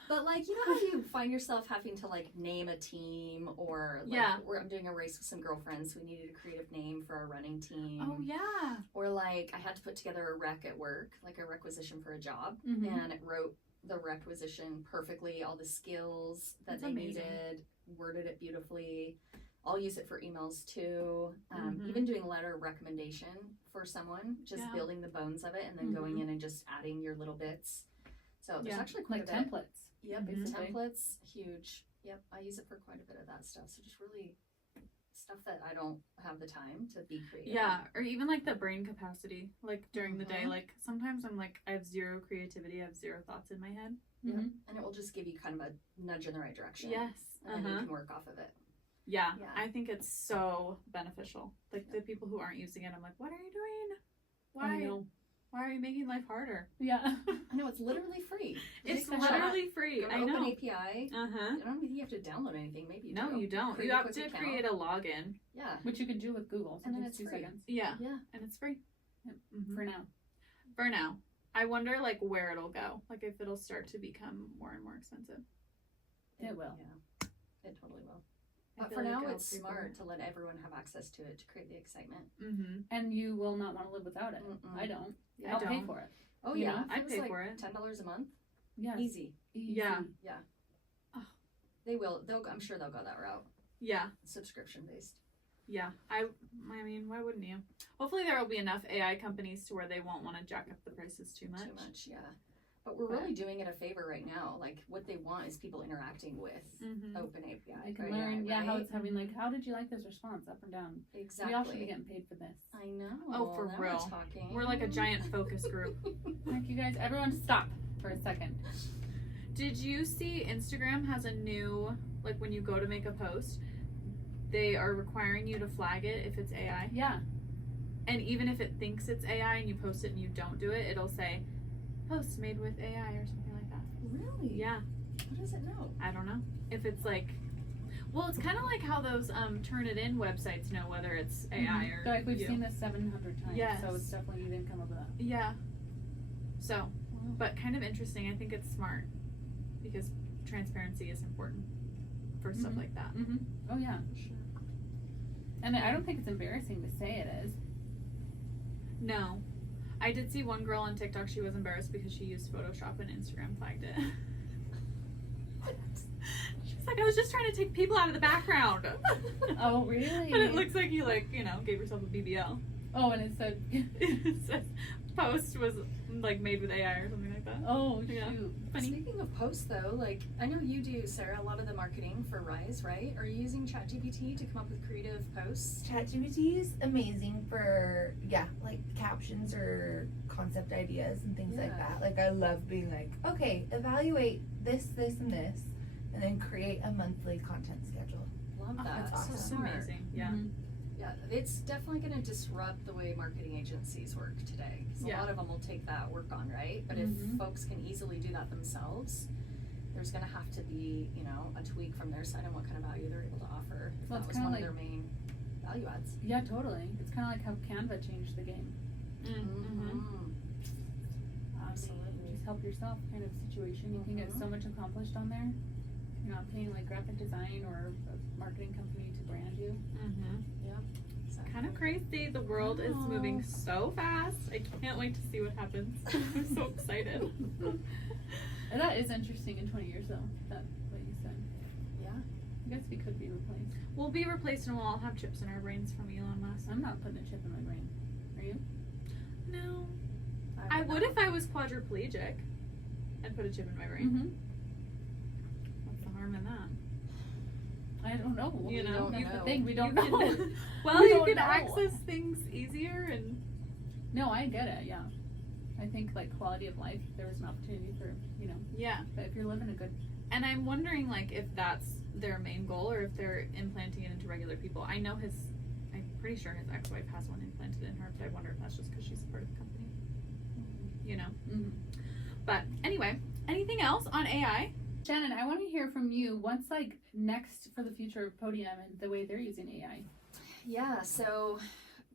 But like, you know how you find yourself having to like name a team, or like, Yeah. I'm doing a race with some girlfriends. We needed a creative name for our running team. Oh yeah. Or like, I had to put together a rec at work, like a requisition for a job, Mhm. and it wrote the requisition perfectly, all the skills that That's they amazing. needed, worded it beautifully. I'll use it for emails too. Mhm. Even doing a letter of recommendation for someone, just Yeah. building the bones of it, and then going Mhm. in and just adding your little bits. So there's Yeah. actually quite Like a bit. templates. Yep, Mhm. it's templates, huge. Yep, I use it for quite a bit of that stuff. So just really stuff that I don't have the time to be creative. Yeah, or even like the brain capacity, like during the day. Mhm. Like sometimes I'm like, I have zero creativity, I have zero thoughts in my head. Yep. Mhm. And it will just give you kind of a nudge in the right direction. Yes. And then you can work off of it. Yeah, Yeah. I think it's so beneficial. Like the people who aren't using it, I'm like, what are you doing? I know. Why are you making life harder? Yeah. I know, it's literally free. You It's take the shot, literally free. go to I Open know. API. Uh huh. I don't even think you have to download anything. Maybe you No, do. you don't. Create You a have quick to account. create a login. Yeah. Which you can do with Google. So And then just it's 2 free. seconds. Yeah, Yeah. and it's free. Yep. Mhm. For now. For now. I wonder like where it'll go. Like if it'll start to become more and more expensive. It will. Yeah. It totally will. I But feel for like now, it'll it's be smart to let everyone have access to it to create the excitement. Mm-hmm. And you will not want to live without it. Mm-mm. I don't. Yeah, I'll pay don't. for it. Oh You yeah, know, if I'd was pay like for it. $10 a month, Yes. easy. Yeah. Yeah. Oh. They will. I'm sure they'll go that route. Yeah. Subscription based. Yeah. I mean, why wouldn't you? Hopefully there will be enough AI companies to where they won't want to jack up the prices too much. Too much, yeah. But we're really doing it a favor right now. Like what they want is people interacting with Mm-hmm. open API. They can right learn, now, how right? it's having, like, how did you like this response, up and down? Exactly. We all should be getting paid for this. I know. Oh, for now real. We're talking. We're like a giant focus group. Like, you guys, everyone stop for a second. Did you see Instagram has a new, like when you go to make a post, they are requiring you to flag it if it's AI? Yeah. And even if it thinks it's AI and you post it and you don't do it, it'll say, post made with AI or something like that. Really? Yeah. What does it know? I don't know. If it's like, well, it's kind of like how those Turnitin websites know whether it's AI or So, like, we've you. seen this 700 times. Yes. So it's definitely, you didn't come up with that. Yeah. So, but kind of interesting. I think it's smart because transparency is important for stuff like that. Mm-hmm. Oh, yeah. Sure. And I don't think it's embarrassing to say it is. No. I did see one girl on TikTok, she was embarrassed because she used Photoshop and Instagram flagged it. She's like, I was just trying to take people out of the background. Oh, really? But it looks like you, like, gave yourself a BBL. Oh, and it said, It says post was, like, made with AI or something like that. oh, Yeah. shoot. Funny. Speaking of posts, though, like I know you do, Sarah, a lot of the marketing for Rise, right? Are you using ChatGPT to come up with creative posts? ChatGPT is amazing for like captions or concept ideas and things like Yeah. that. Like I love being like, okay, evaluate this, this, and this, and then create a monthly content schedule. Love Oh, that. that's So awesome. smart. Amazing. Yeah. Mhm. Yeah, it's definitely going to disrupt the way marketing agencies work today. 'Cause Yeah. a lot of them will take that work on, right? But Mhm. if folks can easily do that themselves, there's going to have to be, a tweak from their side on what kind of value they're able to offer. If Well, that it's was kinda one like- of their main value adds. Yeah, totally. It's kind of like how Canva changed the game. Mm-hmm. Absolutely. Just help yourself kind of situation. You can get so much accomplished on there. You're not paying like graphic design or a marketing company to brand you. Mm-hmm. Exactly. Kind of crazy. The world is moving so fast. I can't wait to see what happens. I'm so excited. And that is interesting in 20 years though, that what you said. Yeah. I guess we could be replaced. We'll be replaced and we'll all have chips in our brains from Elon Musk. I'm not putting a chip in my brain. Are you? No. I would if I was quadriplegic and put a chip in my brain. Mm-hmm. What's the harm in that? I don't know. You know, That's the know. thing. We don't You know. can- well, We you don't could know. access things easier and No, I get it. Yeah. I think like quality of life. There was an opportunity for yeah. but if you're living a good. And I'm wondering like if that's their main goal or if they're implanting it into regular people. I know I'm pretty sure his ex-wife has one implanted in her, but I wonder if that's just because she's a part of the company. Mm-hmm. But anyway, anything else on AI? Shannon, I want to hear from you. What's like next for the future of Podium and the way they're using AI? Yeah, so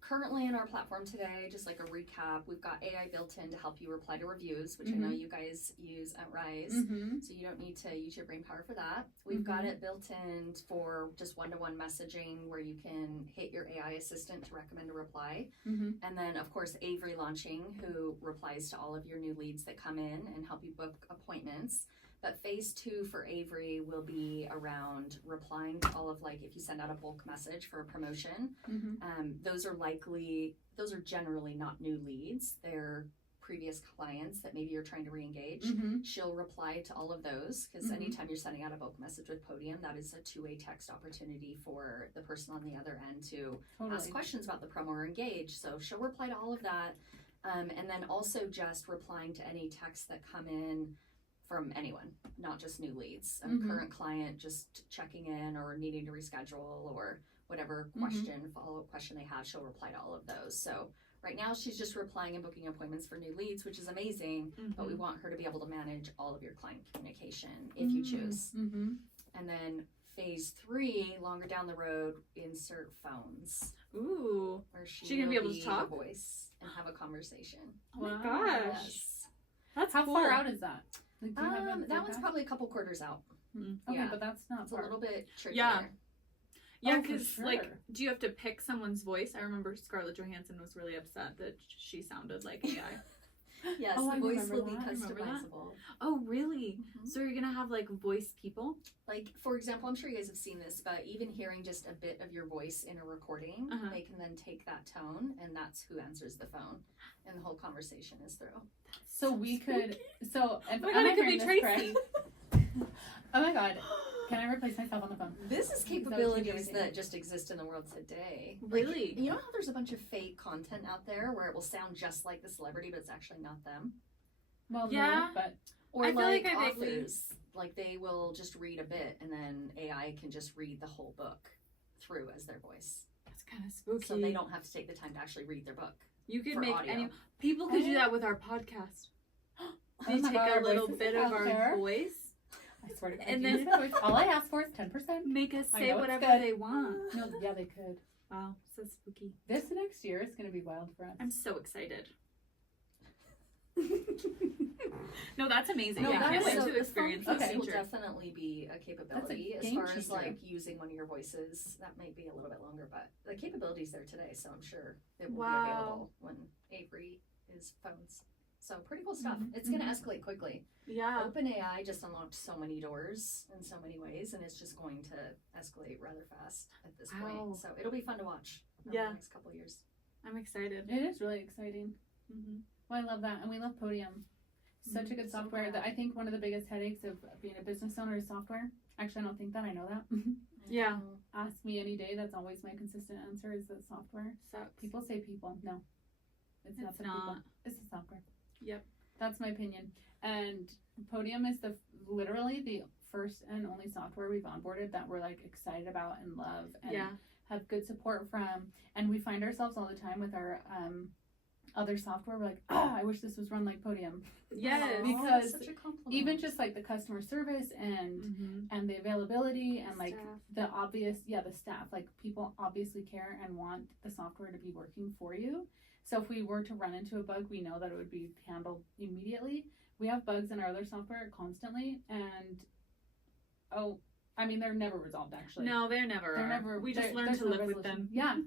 currently in our platform today, just like a recap, we've got AI built in to help you reply to reviews, which I know you guys use at Rise. Mm-hmm. So you don't need to use your brain power for that. We've got it built in for just one-to-one messaging where you can hit your AI assistant to recommend a reply. Mm-hmm. And then, of course, Avery launching, who replies to all of your new leads that come in and help you book appointments. But phase 2 for Avery will be around replying to all of, like, if you send out a bulk message for a promotion, Mm-hmm. those are generally not new leads. They're previous clients that maybe you're trying to re-engage. Mm-hmm. She'll reply to all of those because Mhm. anytime you're sending out a bulk message with Podium, that is a two-way text opportunity for the person on the other end to Totally. ask questions about the promo or engage. So she'll reply to all of that. And then also just replying to any texts that come in from anyone, not just new leads. A Mhm. current client just checking in or needing to reschedule or whatever follow-up question they have, she'll reply to all of those. So right now she's just replying and booking appointments for new leads, which is amazing, but we want her to be able to manage all of your client communication if you choose. Mm-hmm. And then phase 3, longer down the road, insert phones, Ooh. where she She gonna be will able to talk? the voice and have a conversation. Oh my Wow. gosh. Yes. That's How cool. far out is that? Like, do you have it That like one's probably a couple quarters out. Okay, yeah. but that's not It's a far. little bit trickier. Yeah. Yeah, Oh, for because like, sure. do you have to pick someone's voice? I remember Scarlett Johansson was really upset that she sounded like AI. Yes, Oh, I the voice remember will be that. I remember that. customizable. Oh, really? Mhm. So you're gonna have like voice people? Like, for example, I'm sure you guys have seen this, but even hearing just a bit of your voice in a recording, Uh-huh. they can then take that tone, and that's who answers the phone, and the whole conversation is through. So we could. So if Oh my god, am I it could be hearing this Tracy. correct? Oh my god, can I replace myself on the phone? This is Is that what you do capabilities everything? that just exist in the world today. Really? Like, you know how there's a bunch of fake content out there where it will sound just like the celebrity, but it's actually not them? Well, Yeah. no, but Or I feel like, like I vaguely- authors, like they will just read a bit and then AI can just read the whole book through as their voice. That's kind of spooky. So they don't have to take the time to actually read their book. You could for make audio. any. People could do Oh. that with our podcast. Oh They my take God, a our little voices bit out of our there. voice, I swear to God, And and then- then all I ask for is 10%. make us I say know it's whatever good. they want. No, yeah, they could. Wow, so spooky. This next year is gonna be wild for us. I'm so excited. No, that's amazing. No, I that can't is wait so- to experience phone this Okay. will feature. definitely be a capability as game far as changer. like using one of your voices. That might be a little bit longer, but the capability's there today, so I'm sure it will Wow. be available when Avery is phones. So pretty cool stuff. Mhm. It's gonna escalate quickly. Yeah. OpenAI just unlocked so many doors in so many ways, and it's just going to escalate rather fast at this Wow. point. So it'll be fun to watch over Yeah. the next couple of years. I'm excited. It is really exciting. Mm-hmm. Well, I love that, and we love Podium. Such a good So software. glad. That I think one of the biggest headaches of being a business owner is software. Actually, I don't think that. I know that. Yeah. Ask me any day. That's always my consistent answer. Is that software? Sucks. People say people. No, it's not It's the people. not. It's the software. Yep. That's my opinion. And Podium is literally the first and only software we've onboarded that we're like excited about and love and Yeah. have good support from. And we find ourselves all the time with our other software. We're like, I wish this was run like Podium. Yes. Aw, Because that's such a compliment. Even just like the customer service and Mm-hmm. the availability and like Staff. the obvious, the staff, like people obviously care and want the software to be working for you. So if we were to run into a bug, we know that it would be handled immediately. We have bugs in our other software constantly, and they're never resolved actually. No, they're never. They're are. never. We just there- learn there's to no live with resolution. them. Yeah,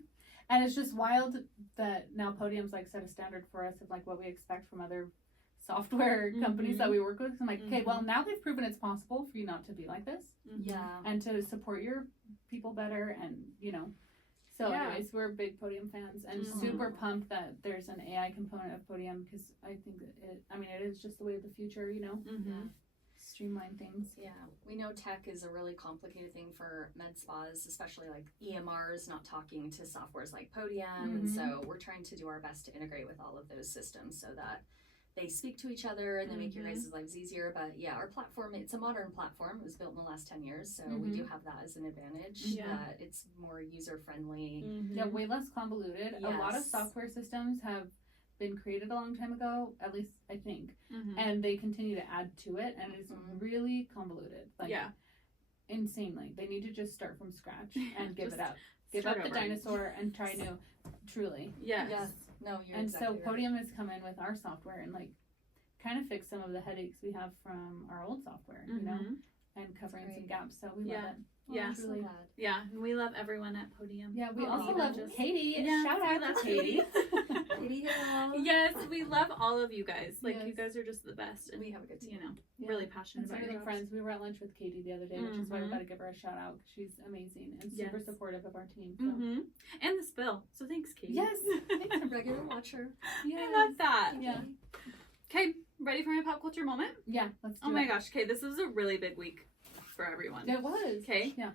and it's just wild that now Podium's like set a standard for us of like what we expect from other software companies that we work with. I'm like, okay, well now they've proven it's possible for you not to be like this Mhm. Yeah. and to support your people better, and So Yeah. anyways, we're big Podium fans and Mhm. super pumped that there's an AI component of Podium because I think it is just the way of the future. Mhm. Streamline things. Yeah, we know tech is a really complicated thing for med spas, especially like EMRs not talking to softwares like Podium. And so we're trying to do our best to integrate with all of those systems so that they speak to each other and they make your guys' lives easier. But yeah, our platform, it's a modern platform. It was built in the last 10 years. So we do have that as an advantage. Yeah. That it's more user friendly. Yeah, way less convoluted. A lot of Yes. software systems have been created a long time ago, at least I think, Mhm. and they continue to add to it, and it's Mhm. really convoluted. Like, Yeah. insanely. They need to just start from scratch and give Just it up. Give start up the over. dinosaur and try new. Truly. Yes. Yes. No, you're And exactly so right. Podium has come in with our software and like kind of fix some of the headaches we have from our old software, Mhm. and covering some great. gaps. So we Yeah. love it. Oh, Yeah. I'm so Truly. glad. Yeah. And we love everyone at Podium. Yeah, we Oh, also even love just- Katie. Yeah, Shout we out love to Katie. Katie, hello. Yes, we love all of you guys. Like you Yes. guys are just the best, and We have a good team. Yeah. really passionate And so about really your friends. jobs. We were at lunch with Katie the other day, which is why we Mhm. got to give her a shout out. 'Cause she's amazing and super Yes. supportive of our team. So. Mhm. And the spill. So thanks, Katie. Yes. I'm a regular watcher. I love that. Yeah. Okay, ready for my pop culture moment? Yeah. Let's do Oh my it. gosh. Okay, this is a really big week for everyone. It was. Okay. Yeah.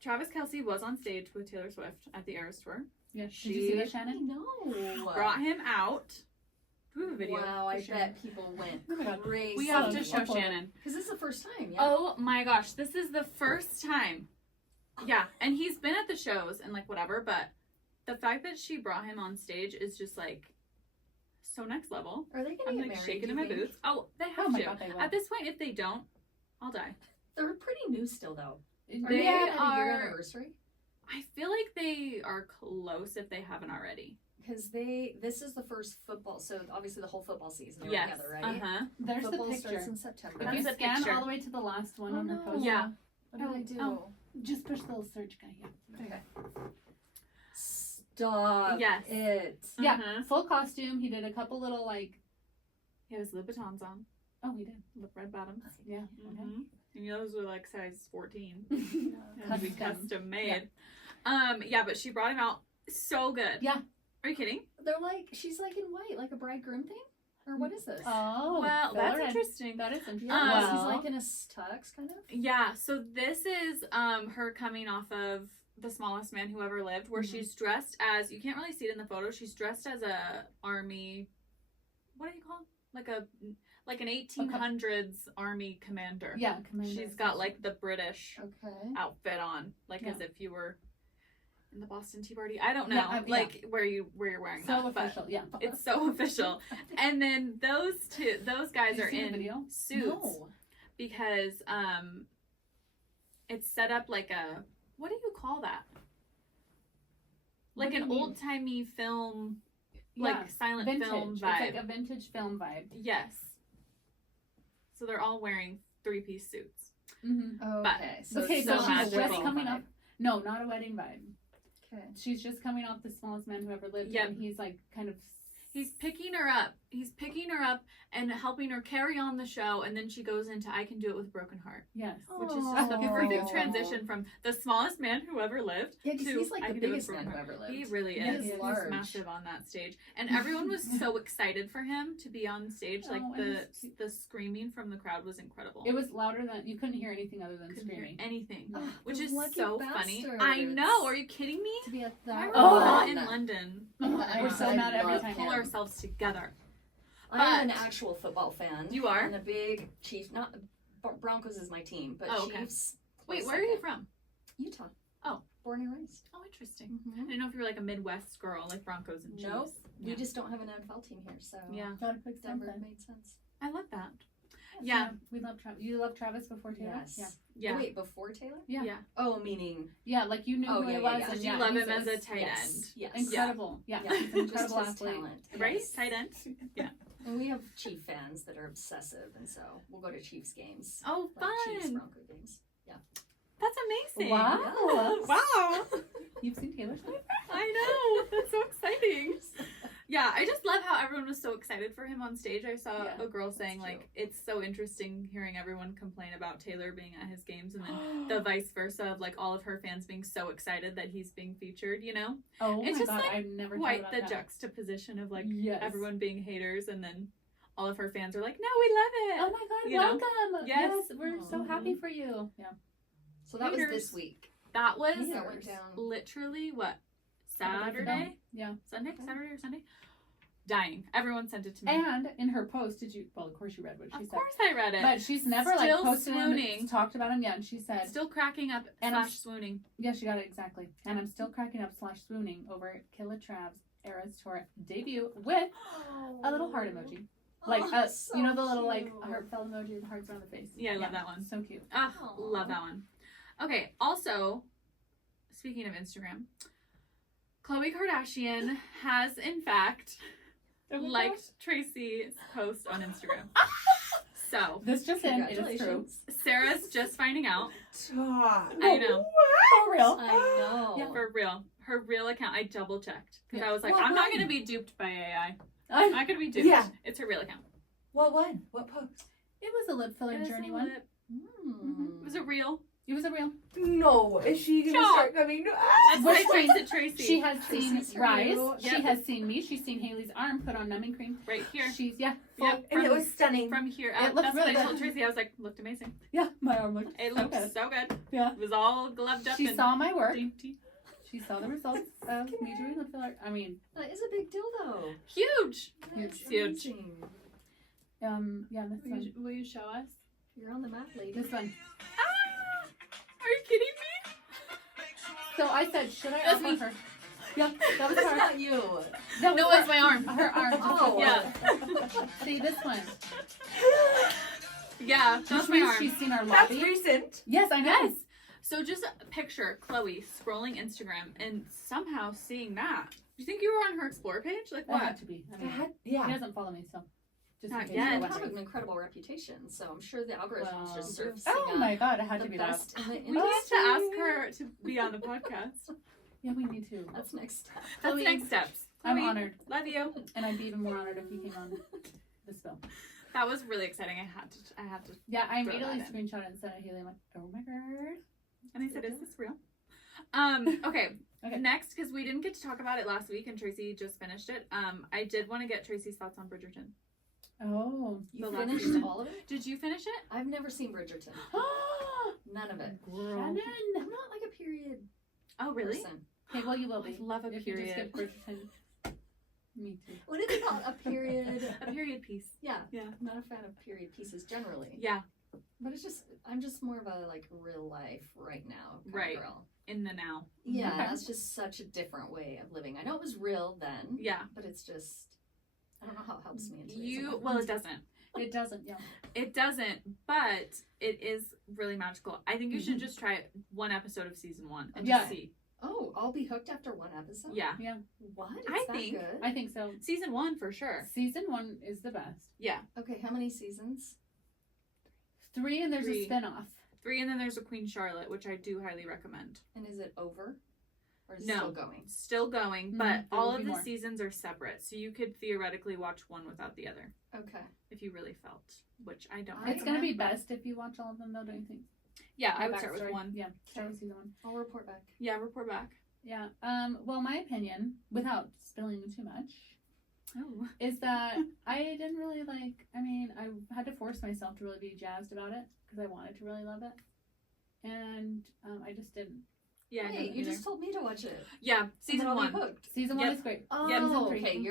Travis Kelce was on stage with Taylor Swift at the Eras Tour. Yeah. Did She you see that, I Shannon? know. Brought him out. Do we have a video? Wow, for I Shannon? bet people went Oh my God. crazy. We have to Awesome. show Awesome. Shannon. Because this is the first time, yeah. Oh my gosh, this is the first time. Yeah, and he's been at the shows and like whatever, but the fact that she brought him on stage is just like so next level. Are they gonna I'm get like married? shaking do in you my think? boots. Oh, they have Oh my to. God, they will. At this point, if they don't, I'll die. They're pretty new still, though. Are They they at a year are- anniversary? I feel like they are close if they haven't already. Because this is the first football, so obviously the whole football season they're Yes. together, right? Uh-huh. There's Football the picture. starts in September. If you That's a scan picture. all the way to the last one Oh, on her no. post, Yeah. What did I do? Oh. just push the little search guy. Yeah. Okay. Stop Yes. it. Yeah, Uh-huh. full costume. He did a couple little like. He has Louboutins on. Oh, he did. With red bottoms. Yeah. Mm-hmm. And those were like size 14. Okay. And be custom made. Yeah, but she brought him out so good. Yeah. Are you kidding? They're like, she's like in white, like a bridegroom thing? Or what is this? Oh, well, fill that's her in. interesting. That is interesting. Yeah, he's Well, like in a tux, kind of. Yeah, so this is her coming off of The Smallest Man Who Ever Lived, where Mhm. she's dressed as, you can't really see it in the photo, she's dressed as a army, what do you call it? Like an 1800s army commander. yeah, commander. She's got like the British Okay. outfit on, like Yeah. as if you were in the Boston Tea Party. I don't know, Yeah, yeah. like where you're wearing so that, but official. Yeah. it's so official. And then those guys Did you are see the in video? suits No. because it's set up like a, what do you call that? Like What do an you mean? old timey film, Yeah, like silent vintage. film It's vibe. like a vintage film vibe. Yes. So they're all wearing 3-piece suits. Mm-hmm. Okay. So Okay, it's so not she's a just wedding coming vibe. up. No, not a wedding vibe. Okay. She's just coming off The Smallest Man Who Ever Lived. Yep. And he's like kind of. He's picking her up. He's picking her up and helping her carry on the show. And then she goes into I Can Do It With a Broken Heart, Yes. which is just a Aw. perfect transition from The Smallest Man Who Ever Lived Yeah, because to he's like I the Can Do It With biggest a man Broken who Heart. ever lived. He really Yeah, is. he is He's large. massive on that stage. And everyone was so excited for him to be on stage. Like Oh, and it's cute. the screaming from the crowd was incredible. It was louder than. You couldn't hear anything other than Couldn't hear screaming. anything. Yeah. Which Those is lucky so funny. bastards. I know. Are you kidding me? To be at Why that were we Oh. not in one. London? We're so I mad every love time. Pull him. ourselves together. I'm an But- actual football fan. You are? And a big Chiefs. Not Broncos is my team, but Oh, okay. Chiefs. Wait, close where are you second. from? Utah. Oh. Born and raised. Oh, interesting. I didn't know if you were like a Midwest girl, like Broncos and Chiefs. Nope. We Yeah. just don't have an NFL team here, so Yeah. Gotta fix never something. made sense. I love that. Yeah. We love Travis. You love Travis before Taylor? Yes. Yeah. Yeah. Oh, wait, before Taylor? Yeah. Yeah. Oh, meaning Yeah, like you knew Oh, who yeah, it yeah, was. yeah. And Did you yeah, love he's him as a yes, tight end? Yes. incredible. Yeah, Yeah. he's an Just incredible his athlete. talent. Right? Yes. Tight end? Yeah. And we have Chief fans that are obsessive, and so we'll go to Chiefs games. Oh, Like Chiefs fun. Bronco games. That's amazing. Wow. Wow. You've seen Taylor Swift? I know. That's so exciting. Yeah, I just love how everyone was so excited for him on stage. I saw Yeah, a girl saying, true. like, it's so interesting hearing everyone complain about Taylor being at his games and then the vice versa of, like, all of her fans being so excited that he's being featured, you know? Oh It's my just, god, like, I've never Quite thought the about that. juxtaposition of, like, Yes. everyone being haters and then all of her fans are like, no, we love it. Oh my god, You know? welcome. Yes. We're so Aw. happy for you. Yeah. So that was Haters. this week. That was That went down. literally, what, Saturday? Saturday? Yeah. Sunday? Okay. Saturday or Sunday? Dying. Everyone sent it to me. And in her post, well, of course you read what she Of said. course I read it. But she's never Still posted swooning. him, talked about him yet. And she said, Still cracking up And / I'm- swooning. yeah, she got it exactly. And I'm still cracking up / swooning over Killa Trav's Eras Tour debut with a little heart emoji. Like, Oh, so you know, the little, like, cute. heartfelt emoji with hearts around the face. Yeah, I love that one. So cute. Ah, Aw. love that one. Okay, also, speaking of Instagram, Khloe Kardashian has, in fact, liked Tracy's post on Instagram. So, This just in, it is true. Congratulations. Sarah's just finding out. Stop. I know. For real. I know. Yeah, for real. Her real account, I double checked. Because Yeah. I was like, What I'm not one? going to be duped by AI. I'm not going to be duped. Yeah. It's her real account. What one? What post? It was a lip filler It was journey a one. lip- Mm. It was a real. It was a real. No. Is she gonna Stop. start coming to us? That's Which what I one? texted Tracy. She has seen Tracy's for Rise. you. She Yep. has seen me. She's seen Haley's arm put on numbing cream. right here. She's Yep. And it was stunning. From here It up. looked That's really what I told good. Tracy. I was like, looked amazing. Yeah, my arm looked. It so looked good. so good. Yeah. It was all gloved up. She and saw my work. dainty. She saw the results of me doing lip filler. I mean, That is a big deal, though. Huge. That's Huge. amazing. yeah, this one. Will you show us? You're on the map, lady. This one. Ah! Are you kidding me? So I said, should I That's offer me. her? Yeah, that was That's her. not you. That was No, her. it's my arm. Her arm. just Oh. like Yeah. that. See this one. Yeah, Which that's my means arm. she's seen our That's lobby. recent. Yes, I know. Yes. So just picture Chloe scrolling Instagram and somehow seeing that. Do you think you were on her explore page? Like That had what? to be. I That mean, had- she yeah. doesn't follow me, so just Not in case yet. you're You wondering. have an incredible reputation, so I'm sure the algorithm's Well, just surfacing oh my god, it had the to be that. best in the We industry. need to ask her to be on the podcast. Yeah, we need to. That's next step. That's Chloe, next steps. I'm Chloe, honored, Love you. and I'd be even more honored if you came on this film. That was really exciting. I had to. Yeah, I Throw immediately that screenshot it and sent it to Haley. I'm like, oh my god. And I said, "Is this real?" Okay. Okay. Next, because we didn't get to talk about it last week, and Tracy just finished it. I did want to get Tracy's thoughts on Bridgerton. Oh. You The last finished season. all of it? Did you finish it? I've never seen Bridgerton. None of it. Girl. I'm Shannon. not like a period Oh, really? person. Okay, well, you will be. I love a If you just period. get Bridgerton. Me too. What do they call it? A period? A period piece. Yeah. Yeah. I'm not a fan of period pieces generally. Yeah. But it's just, I'm just more of a like real life right now kind Right. of girl. In the now. Yeah, Okay. that's just such a different way of living. I know it was real then, Yeah. but it's just, I don't know how it helps me in today's You. world. Well, it doesn't. It doesn't, yeah. It doesn't, but it is really magical. I think you should just try one episode of season 1 and Yeah. just see. Oh, I'll be hooked after one episode? Yeah. What? It's I that think- good? I think so. Season 1 for sure. Season 1 is the best. Yeah. Okay, how many seasons? 3, and there's 3. a spin-off. 3, and then there's a Queen Charlotte, which I do highly recommend. And is it over? Or is it No. still going? Still going, Mhm, but there all will of be the more. seasons are separate, so you could theoretically watch one without the other Okay. if you really felt, which I don't. It's gonna be recommend, but- best if you watch all of them, though, don't you think? Yeah, I The would start with backstory. 1. Yeah, start with season 1. I'll report back. Yeah, report back. Yeah. Well, my opinion, without spilling too much, Oh. is that I didn't really like. I mean, I had to force myself to really be jazzed about it because I wanted to really love it, and I just didn't. Yeah, I Hey, didn't you either. just told me to watch it. Yeah, And season then I'll 1. be hooked. Season 1 Yep. is great. Oh, Season 3. okay. Mhm.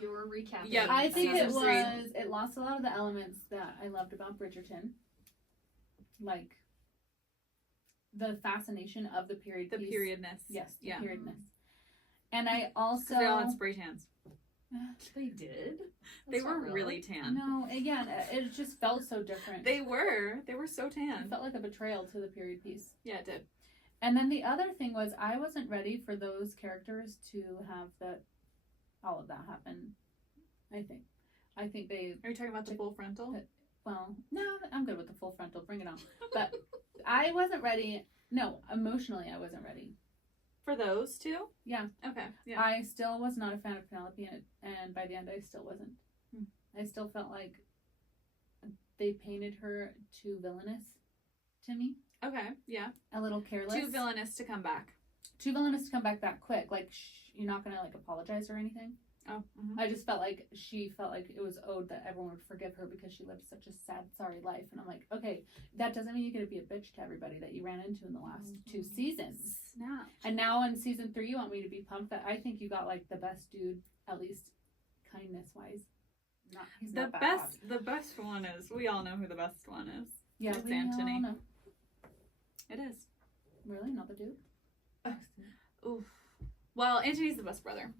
You're recapping. Yep. I think it Season 3. was. It lost a lot of the elements that I loved about Bridgerton, like the fascination of the period. The piece. periodness. Yes, the Yeah. periodness. And I also. Because they all had spray tans. They did? They That's were not really tan. No, again, it just felt so different. They were so It tan. felt like a betrayal to the period piece. Yeah, it did. And then the other thing was I wasn't ready for those characters to have all of that happen. I think they, Are you talking about the full frontal? well, no, I'm good with the full frontal, bring it on. But I wasn't ready, no, emotionally I wasn't ready. For those two? Yeah. Okay. Yeah. I still was not a fan of Penelope, and by the end I still wasn't. Hmm. I still felt like they painted her too villainous to me. Okay. Yeah. A little careless. Too villainous to come back. Too villainous to come back that quick. Like, you're not gonna like apologize or anything. Oh. Mhm. I just felt like she felt like it was owed that everyone would forgive her because she lived such a sad, sorry life. And I'm like, okay, that doesn't mean you get to be a bitch to everybody that you ran into in the last 2 seasons. Snap. And now in season 3, you want me to be pumped that I think you got like the best dude, at least kindness wise. He's The not that hot. best one is, we all know who the best one is. Yeah, it's we all Anthony. know. It is. Really, not the dude. Oof. Well, Anthony's the best brother.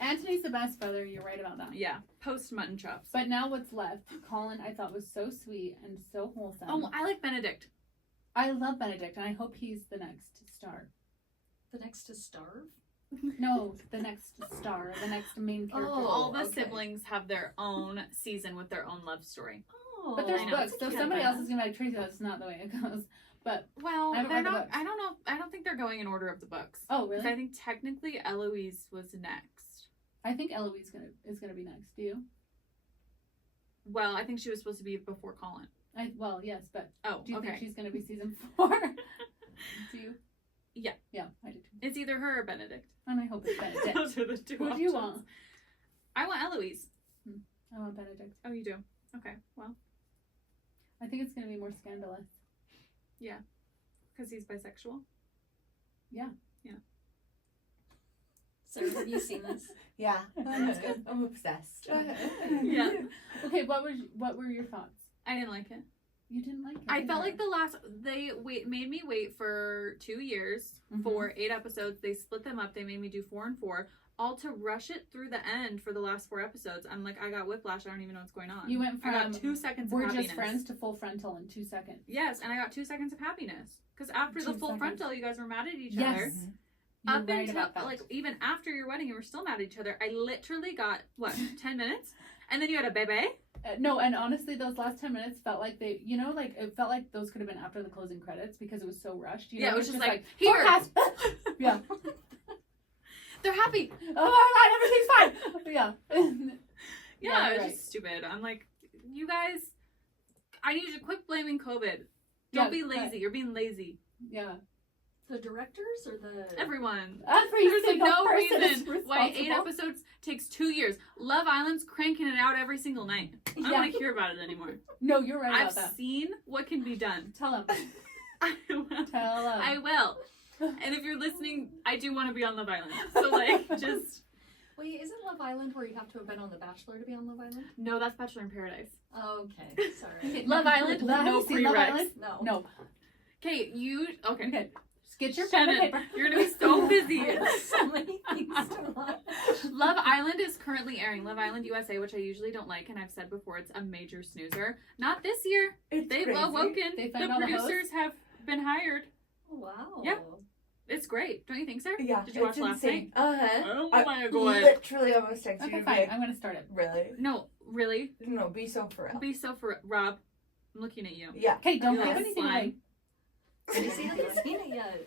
Anthony's the best brother. You're right about that. Yeah. Post mutton chops. But now what's left? Colin, I thought was so sweet and so wholesome. Oh, I like Benedict. I love Benedict, and I hope he's the next star. The next to starve? No, the next star, the next main character. Oh, All the okay. siblings have their own season with their own love story. Oh. But there's I know, books, it's so cute, somebody but- else is gonna be like, Tracy, that's not the way it goes. But Well, I haven't they're read the not. books. I don't know. I don't think they're going in order of the books. oh, 'Cause I really? think technically Eloise was next. I think Eloise is gonna be next. Do you? Well, I think she was supposed to be before Colin. Well, yes, but Oh, do you okay. think she's gonna be season 4? Do you? Yeah. Yeah, I do too. It's either her or Benedict. And I hope it's Benedict. Those are the two. Who do you options. want? I want Eloise. I want Benedict. Oh, you do. Okay. Well, I think it's gonna be more scandalous. because he's bisexual. Sarah, have you seen this? Yeah, I'm obsessed. Yeah. Okay, what were your thoughts? I didn't like it. You didn't like it. I felt like either. they made me wait for 2 years Mhm. for 8 episodes. They split them up. They made me do 4 and 4, all to rush it through the end for the last 4 episodes. I'm like, I got whiplash. I don't even know what's going on. You went I from got 2 seconds of we're happiness. just friends to full frontal in 2 seconds. Yes, and I got 2 seconds of happiness because after 2 the full seconds. frontal, you guys were mad at each Yes. other. You're Up right until about that. like even after your wedding, you were still mad at each other. I literally got what 10 minutes, and then you had a baby. No, and honestly, those last 10 minutes felt like they, like it felt like those could have been after the closing credits because it was so rushed. You know? Yeah, it was just like, here. here. Yeah. They're happy. Oh my god, everything's fine. Yeah. Yeah, you're it's right. just stupid. I'm like, you guys, I need you to quit blaming COVID. Yeah, Don't be lazy. right. You're being lazy. Yeah. The directors or the Everyone. Every There's single no person is reason why 8 responsible. episodes takes 2 years. Love Island's cranking it out every single night. I don't Yeah. want to hear about it anymore. No, you're right about I've that. seen what can be done. Tell him. I will. Tell him. I will. And if you're listening, I do want to be on Love Island. So like, just Wait, isn't Love Island where you have to have been on The Bachelor to be on Love Island? no. That's Bachelor in Paradise. Okay, sorry. Love Island. Have No you seen Love prereqs. Island? No. No. Okay, you okay? Okay. Just get your pen and Shannon, paper. you're gonna be so busy. I have so many things to watch. Love Island is currently airing. Love Island USA, which I usually don't like, and I've said before, it's a major snoozer. Not this year. It's They've crazy. awoken. They The found all the hosts? producers have been hired. Oh, wow. Yeah. It's great. Don't you think, Sarah? Yeah. Did you watch it's last night? insane. Oh I my god. literally almost texted you Okay, to be fine. like, I'm gonna start it. really? No, really? No, be so for real. Be so for Rob. I'm looking at you. Yeah. Okay, don't Yes. give anything Fine. away. Have you seen it yet?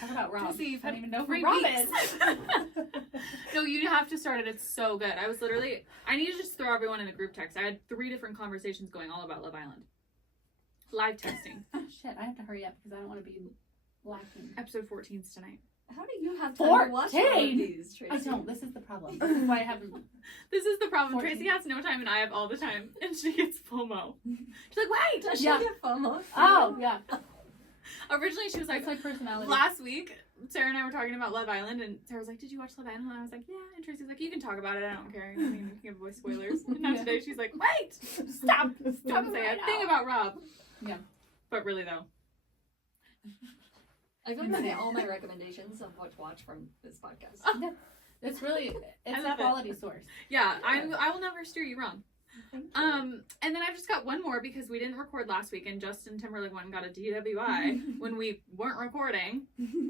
Talk about Rob. Jesse, you've I had don't even know who 3 Rob weeks. is. No, you have to start it. It's so good. I was literally, I need to just throw everyone in a group text. I had 3 different conversations going all about Love Island. Live texting. Oh shit, I have to hurry up because I don't want to be lacking. Episode 14's tonight. How do you have time to watch all of 14? these, Tracy? I don't. This is the problem. This is why I haven't. This is the problem. 14. Tracy has no time and I have all the time. And she gets FOMO. She's like, wait! Does she Yeah. get FOMO? Oh yeah, Originally, she was like, that's my personality. last week, Sarah and I were talking about Love Island, and Sarah was like, did you watch Love Island? And I was like, yeah. And Tracy's like, you can talk about it. I don't care. I mean, you can give away spoilers. And now Yeah. today, she's like, wait! Stop. Don't say right a thing now. about Rob. Yeah. But really, though. I feel like all my recommendations of what to watch from this podcast. It's really it's I a love it. quality source. Yeah, I will never steer you wrong. Thank you. And then I've just got one more because we didn't record last week, and Justin Timberlake went and got a DWI when we weren't recording.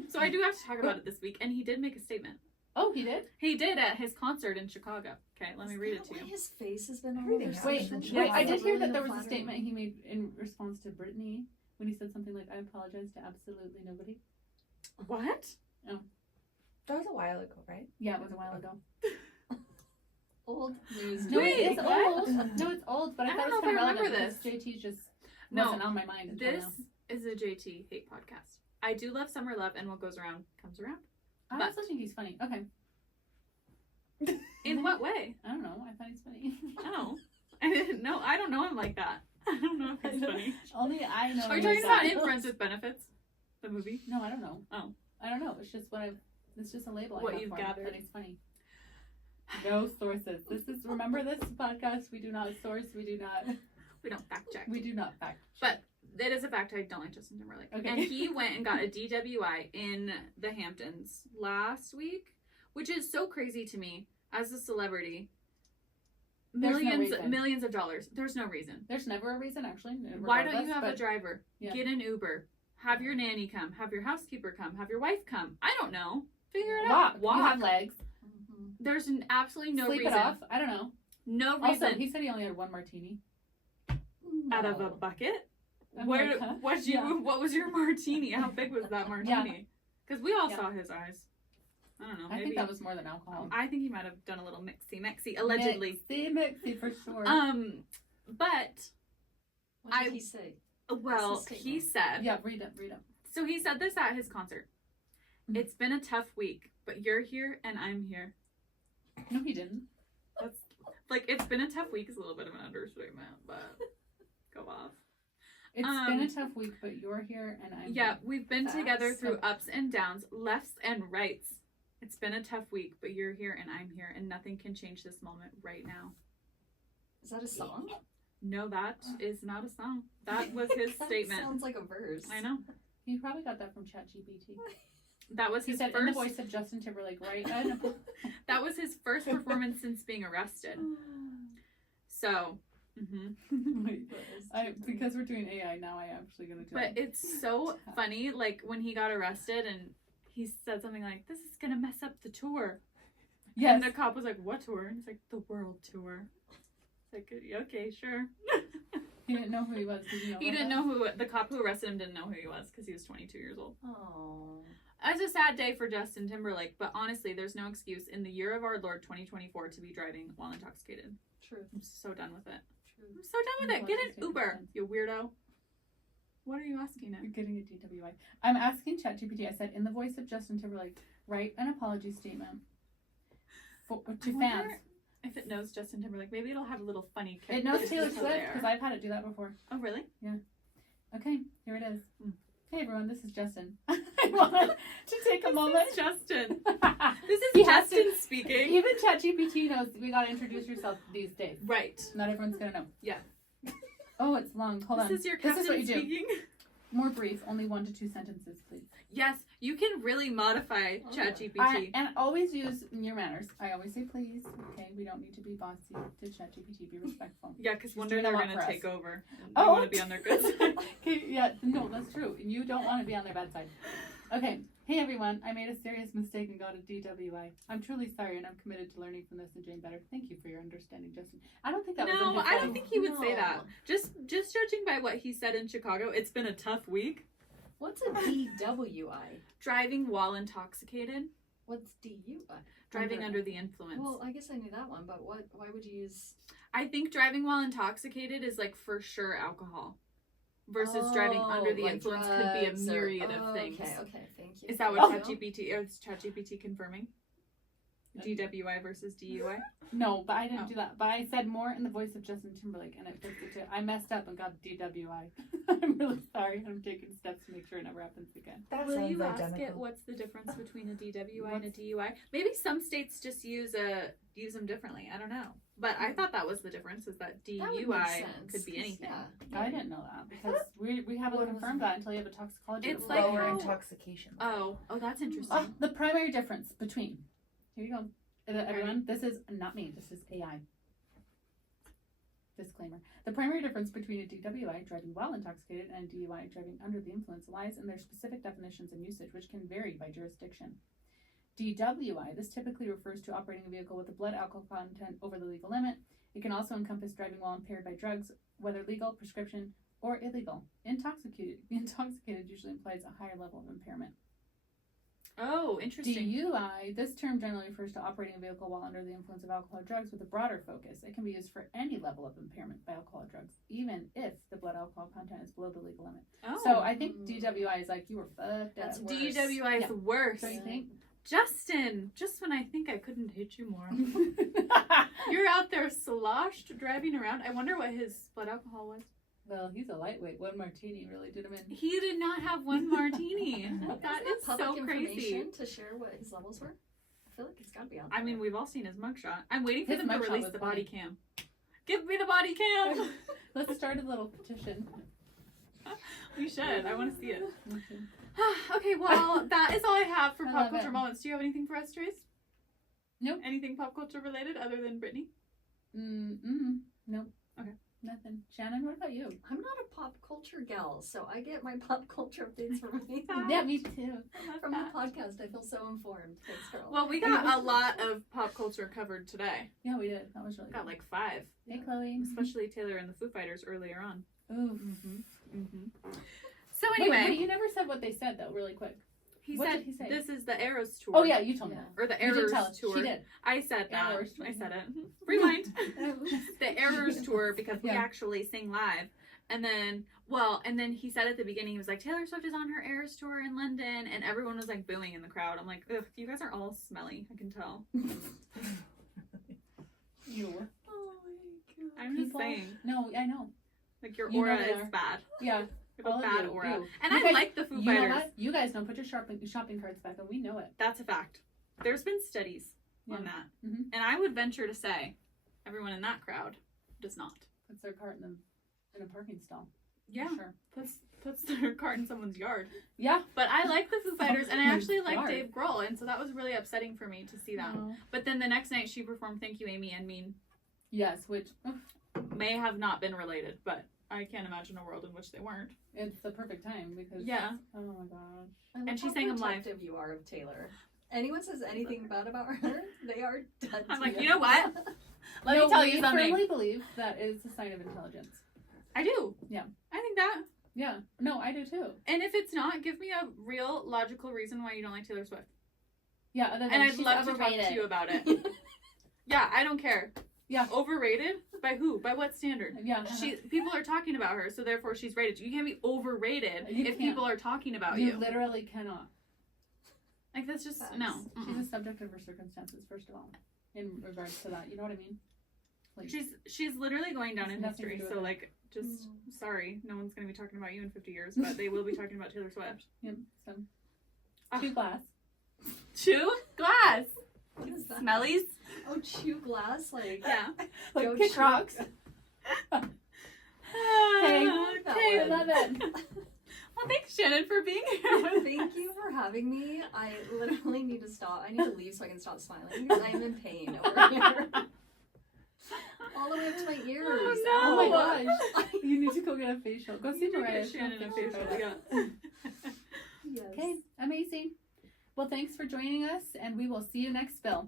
So I do have to talk about it this week, and he did make a statement. Oh, he did. He did at his concert in Chicago. Okay, let me read it to Why you. his face has been all Everything over happens social in media. Wait, I did hear Really that there was a flattering. statement he made in response to Brittany when he said something like, "I apologize to absolutely nobody." What? That was a while ago, right? Yeah, it was a while ago. Old news. No, Wait, it's what? old. No, it's old, but I I thought don't it know was if I kind of remember relevant because JT just No, wasn't on my mind until this now. is a JT hate podcast. I do love Summer Love, and what goes around comes around. I but- also think he's funny. Okay, In what way? I don't know. I thought he's funny. Oh, I didn't know. I don't know him like that. I don't know if he's funny. Only I know. Are you him talking as about that. in Friends with Benefits, the movie? No, I don't know. Oh. I don't know. It's just what I've. It's just a label. What I got you've for him, gathered. that he's funny. No sources. This is remember this podcast. We do not source. We do not. We don't fact check. We do not fact. But it is a fact I don't like Justin Timberlake. Okay. And he went and got a DWI in the Hamptons last week, which is so crazy to me as a celebrity. There's no Millions, reason. millions of dollars. There's no reason. There's never a reason, actually. Why don't you regardless, have a but- driver? Yeah. Get an Uber. Have your nanny come. Have your housekeeper come. Have your wife come. I don't know. Figure it Walk. out. Walk. You have legs. Mhm. There's absolutely no Sleep reason. it off. I don't know. No Also, reason. he said he only had one martini. Out of a No. bucket? I'm Where? like, huh? What you? Yeah. What was your martini? How big was that martini? Because we all Yeah. saw his eyes. I don't know. I Maybe. think that was more than alcohol. I think he might have done a little mixy, allegedly. Mixy for sure. But What did he say? well, What's his he statement? said. yeah, read it. Read it. So he said this at his concert. Mhm. It's been a tough week, but you're here and I'm here. No, he didn't. That's like it's been a tough week is a little bit of an understatement, but go off. It's been a Um, tough week, but you're here and I'm Yeah, here. we've been Facts. together through ups and downs, lefts and rights. It's been a tough week, but you're here and I'm here, and nothing can change this moment right now. Is that a song? No, that is not a song. That was his That statement. Sounds like a verse. I know. He probably got that from ChatGPT. That was He his said in the first. voice of Justin Timberlake, right? I know. That was his first performance since being arrested. So, Wait, because we're doing AI now, I actually gonna do but it. it's so funny. Like when he got arrested and he said something like, "This is gonna mess up the tour." Yes. And the cop was like, "What tour?" And he's like, "The world tour." It's like, okay, sure. He didn't know who he was. Did you know He about didn't that? know who, the cop who arrested him didn't know who he was because he was 22 years old. Oh. It was a sad day for Justin Timberlake, but honestly, there's no excuse in the year of our Lord 2024 to be driving while intoxicated. True. I'm so done with it. True. I'm so done with it. Get an Uber, you weirdo. What are you asking You're now? getting a DWI. I'm asking ChatGPT. I said, in the voice of Justin Timberlake, write an apology statement to fans. If it knows Justin Timberlake, maybe it'll have a little funny kick. It knows Taylor there. Swift because I've had it do that before. Oh, really? Okay, here it is. Mm. Hey everyone, this is Justin. I wanted to take a moment. This is Justin. This He is has to- Justin speaking. Even ChatGPT knows we gotta introduce yourself these days. Right. Not everyone's gonna know. Yeah. Oh, it's long. Hold on. This is your This captain is what you do. speaking. More brief, only 1 to 2 sentences, please. Yes, you can really modify Oh. ChatGPT. And always use your manners. I always say please. Okay, we don't need to be bossy to ChatGPT. Be respectful. Yeah, because one She's day doing a they're lot gonna for us. take over. You Oh. want to be on their good side. Okay, yeah, no, that's true. You don't want to be on their bad side. Okay, hey everyone, I made a serious mistake and got a DWI. I'm truly sorry and I'm committed to learning from this and doing better. Thank you for your understanding, Justin. I don't think that was in No, his I don't fault. think he would say No. that. Just judging by what he said in Chicago, it's been a tough week. What's a DWI? Driving while intoxicated, What's DUI? driving under the influence. Well, I guess I knew that one, but why would you use I think driving while intoxicated is like for sure alcohol, versus driving under the like influence could be a drugs or- myriad of things. Okay, thank you. Is that what Oh. ChatGPT is ChatGPT confirming? DWI versus DUI? No, but I didn't Oh. do that. But I said more in the voice of Justin Timberlake and it fixed it too. I messed up and got DWI. I'm really sorry. I'm taking steps to make sure it never happens again. That Will sounds you ask identical. it what's the difference between a DWI and a DUI? Maybe some states just use them differently. I don't know. But I thought that was the difference, is that That would make DUI sense, could be 'cause, anything. yeah. I didn't know that because we haven't What was confirmed it? that until you have a toxicology It's report. like Lower how- intoxication. level. Oh, that's interesting. Oh, the primary difference between. Here you go. Everyone, this is not me. This is AI. Disclaimer. The primary difference between a DWI, driving while intoxicated, and a DUI, driving under the influence, lies in their specific definitions and usage, which can vary by jurisdiction. DWI, this typically refers to operating a vehicle with a blood alcohol content over the legal limit. It can also encompass driving while impaired by drugs, whether legal, prescription, or illegal. Intoxicated usually implies a higher level of impairment. Oh, interesting. DUI, this term generally refers to operating a vehicle while under the influence of alcohol or drugs with a broader focus. It can be used for any level of impairment by alcohol or drugs, even if the blood alcohol content is below the legal limit. Oh. So I think DWI is like, you were fucked That's up. worse. DUI is Yeah. worse. Don't you think? Justin, just when I think I couldn't hit you more. You're out there sloshed driving around. I wonder what his blood alcohol was. Well, he's a lightweight. One martini really did him in. He did not have one martini. That Isn't is so public crazy. information to share what his levels were? I feel like it's got to be out there. I mean, we've all seen his mugshot. I'm waiting for His them to mugshot release was the body funny. cam. Give me the body cam. Let's start a little petition. We should. I want to see it. Okay, well, that is all I have for I pop love culture it. moments. Do you have anything for us, Trace? Nope. Anything pop culture related other than Brittany? Nope. Okay. Nothing. Shannon, what about you? I'm not a pop culture gal, so I get my pop culture updates from Yeah, me too. from the podcast. I feel so informed. Thanks, girl. Well, we got a lot of pop culture covered today. Yeah, we did. That was really Got good. like 5, Hey, Chloe. especially Taylor and the Foo Fighters earlier on. Ooh. So Wait, anyway, you never said what they said though, really quick. he what said did he say? this is the Eras tour. Oh yeah, you told me Yeah. that. Or the You did Errors tell us. tour. She did. I said that. Errors. I said it. Rewind. The Errors tour, because we Yeah. actually sing live. And then he said at the beginning, he was like, Taylor Swift is on her Eras tour in London, and everyone was like booing in the crowd. I'm like, ugh, you guys are all smelly. I can tell. You. Oh my god. I'm just People- saying, No, I know. like your You know aura they is are. bad. Yeah. You have All a of bad you aura. do. And You I guys- like the Foo You know Fighters. what? You guys don't put your shopping carts back on. We know it. That's a fact. There's been studies on Yeah. that. Mhm. And I would venture to say everyone in that crowd does not. Puts their cart in a parking stall. Yeah. Sure. Puts their cart in someone's yard. Yeah. But I like the Foo Fighters, and I actually like Yard. Dave Grohl, and so that was really upsetting for me to see that. No. But then the next night she performed Thank You, Amy, and Mean. Yes, which May have not been related, but I can't imagine a world in which they weren't. it's the perfect time because Yeah. Oh my gosh. I love And she how sang 'em live. protective you are of Taylor. Anyone says anything bad about her, they are done. I'm to like, you know what? Let No, me tell we you something. firmly believe that is a sign of intelligence. I do. Yeah. I think that. Yeah. No, I do too. And if it's not, give me a real logical reason why you don't like Taylor Swift. Yeah, other than And I'd she's love to overrated. talk to you about it. Yeah, I don't care. Yeah. Overrated? By who? By what standard? Yeah. People are talking about her, so therefore she's rated. You can't be overrated You if can't. people are talking about You you. literally cannot. Like, that's just, Facts. no. She's a subject of her circumstances, first of all, in regards to that. You know what I mean? Like, She's literally going down It's in nothing to history, do so with like, just, sorry, no one's going to be talking about you in 50 years, but they will be talking about Taylor Swift. yeah, so Ah. two glass. Chew glass. What is that? Smellies. Oh, chew glass? Like, Yeah. Like Go kick chew. rocks. Hey, I I love it. Well, thanks, Shannon, for being here. Thank you for having me. I literally need to stop. I need to leave so I can stop smiling because I am in pain over here. All the way up to my ears. Oh, Oh no. my gosh. You need to go get a facial. Go see You need to Mariah. get She'll Shannon a fix you facial. for that. Yeah. Yes. Okay, amazing. Well, thanks for joining us, and we will see you next spill.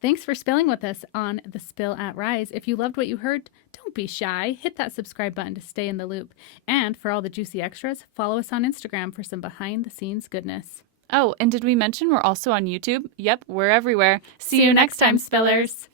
Thanks for spilling with us on The Spill at Rise. If you loved what you heard, don't be shy. Hit that subscribe button to stay in the loop. And for all the juicy extras, follow us on Instagram for some behind-the-scenes goodness. Oh, and did we mention we're also on YouTube? Yep, we're everywhere. See you next time, Spillers.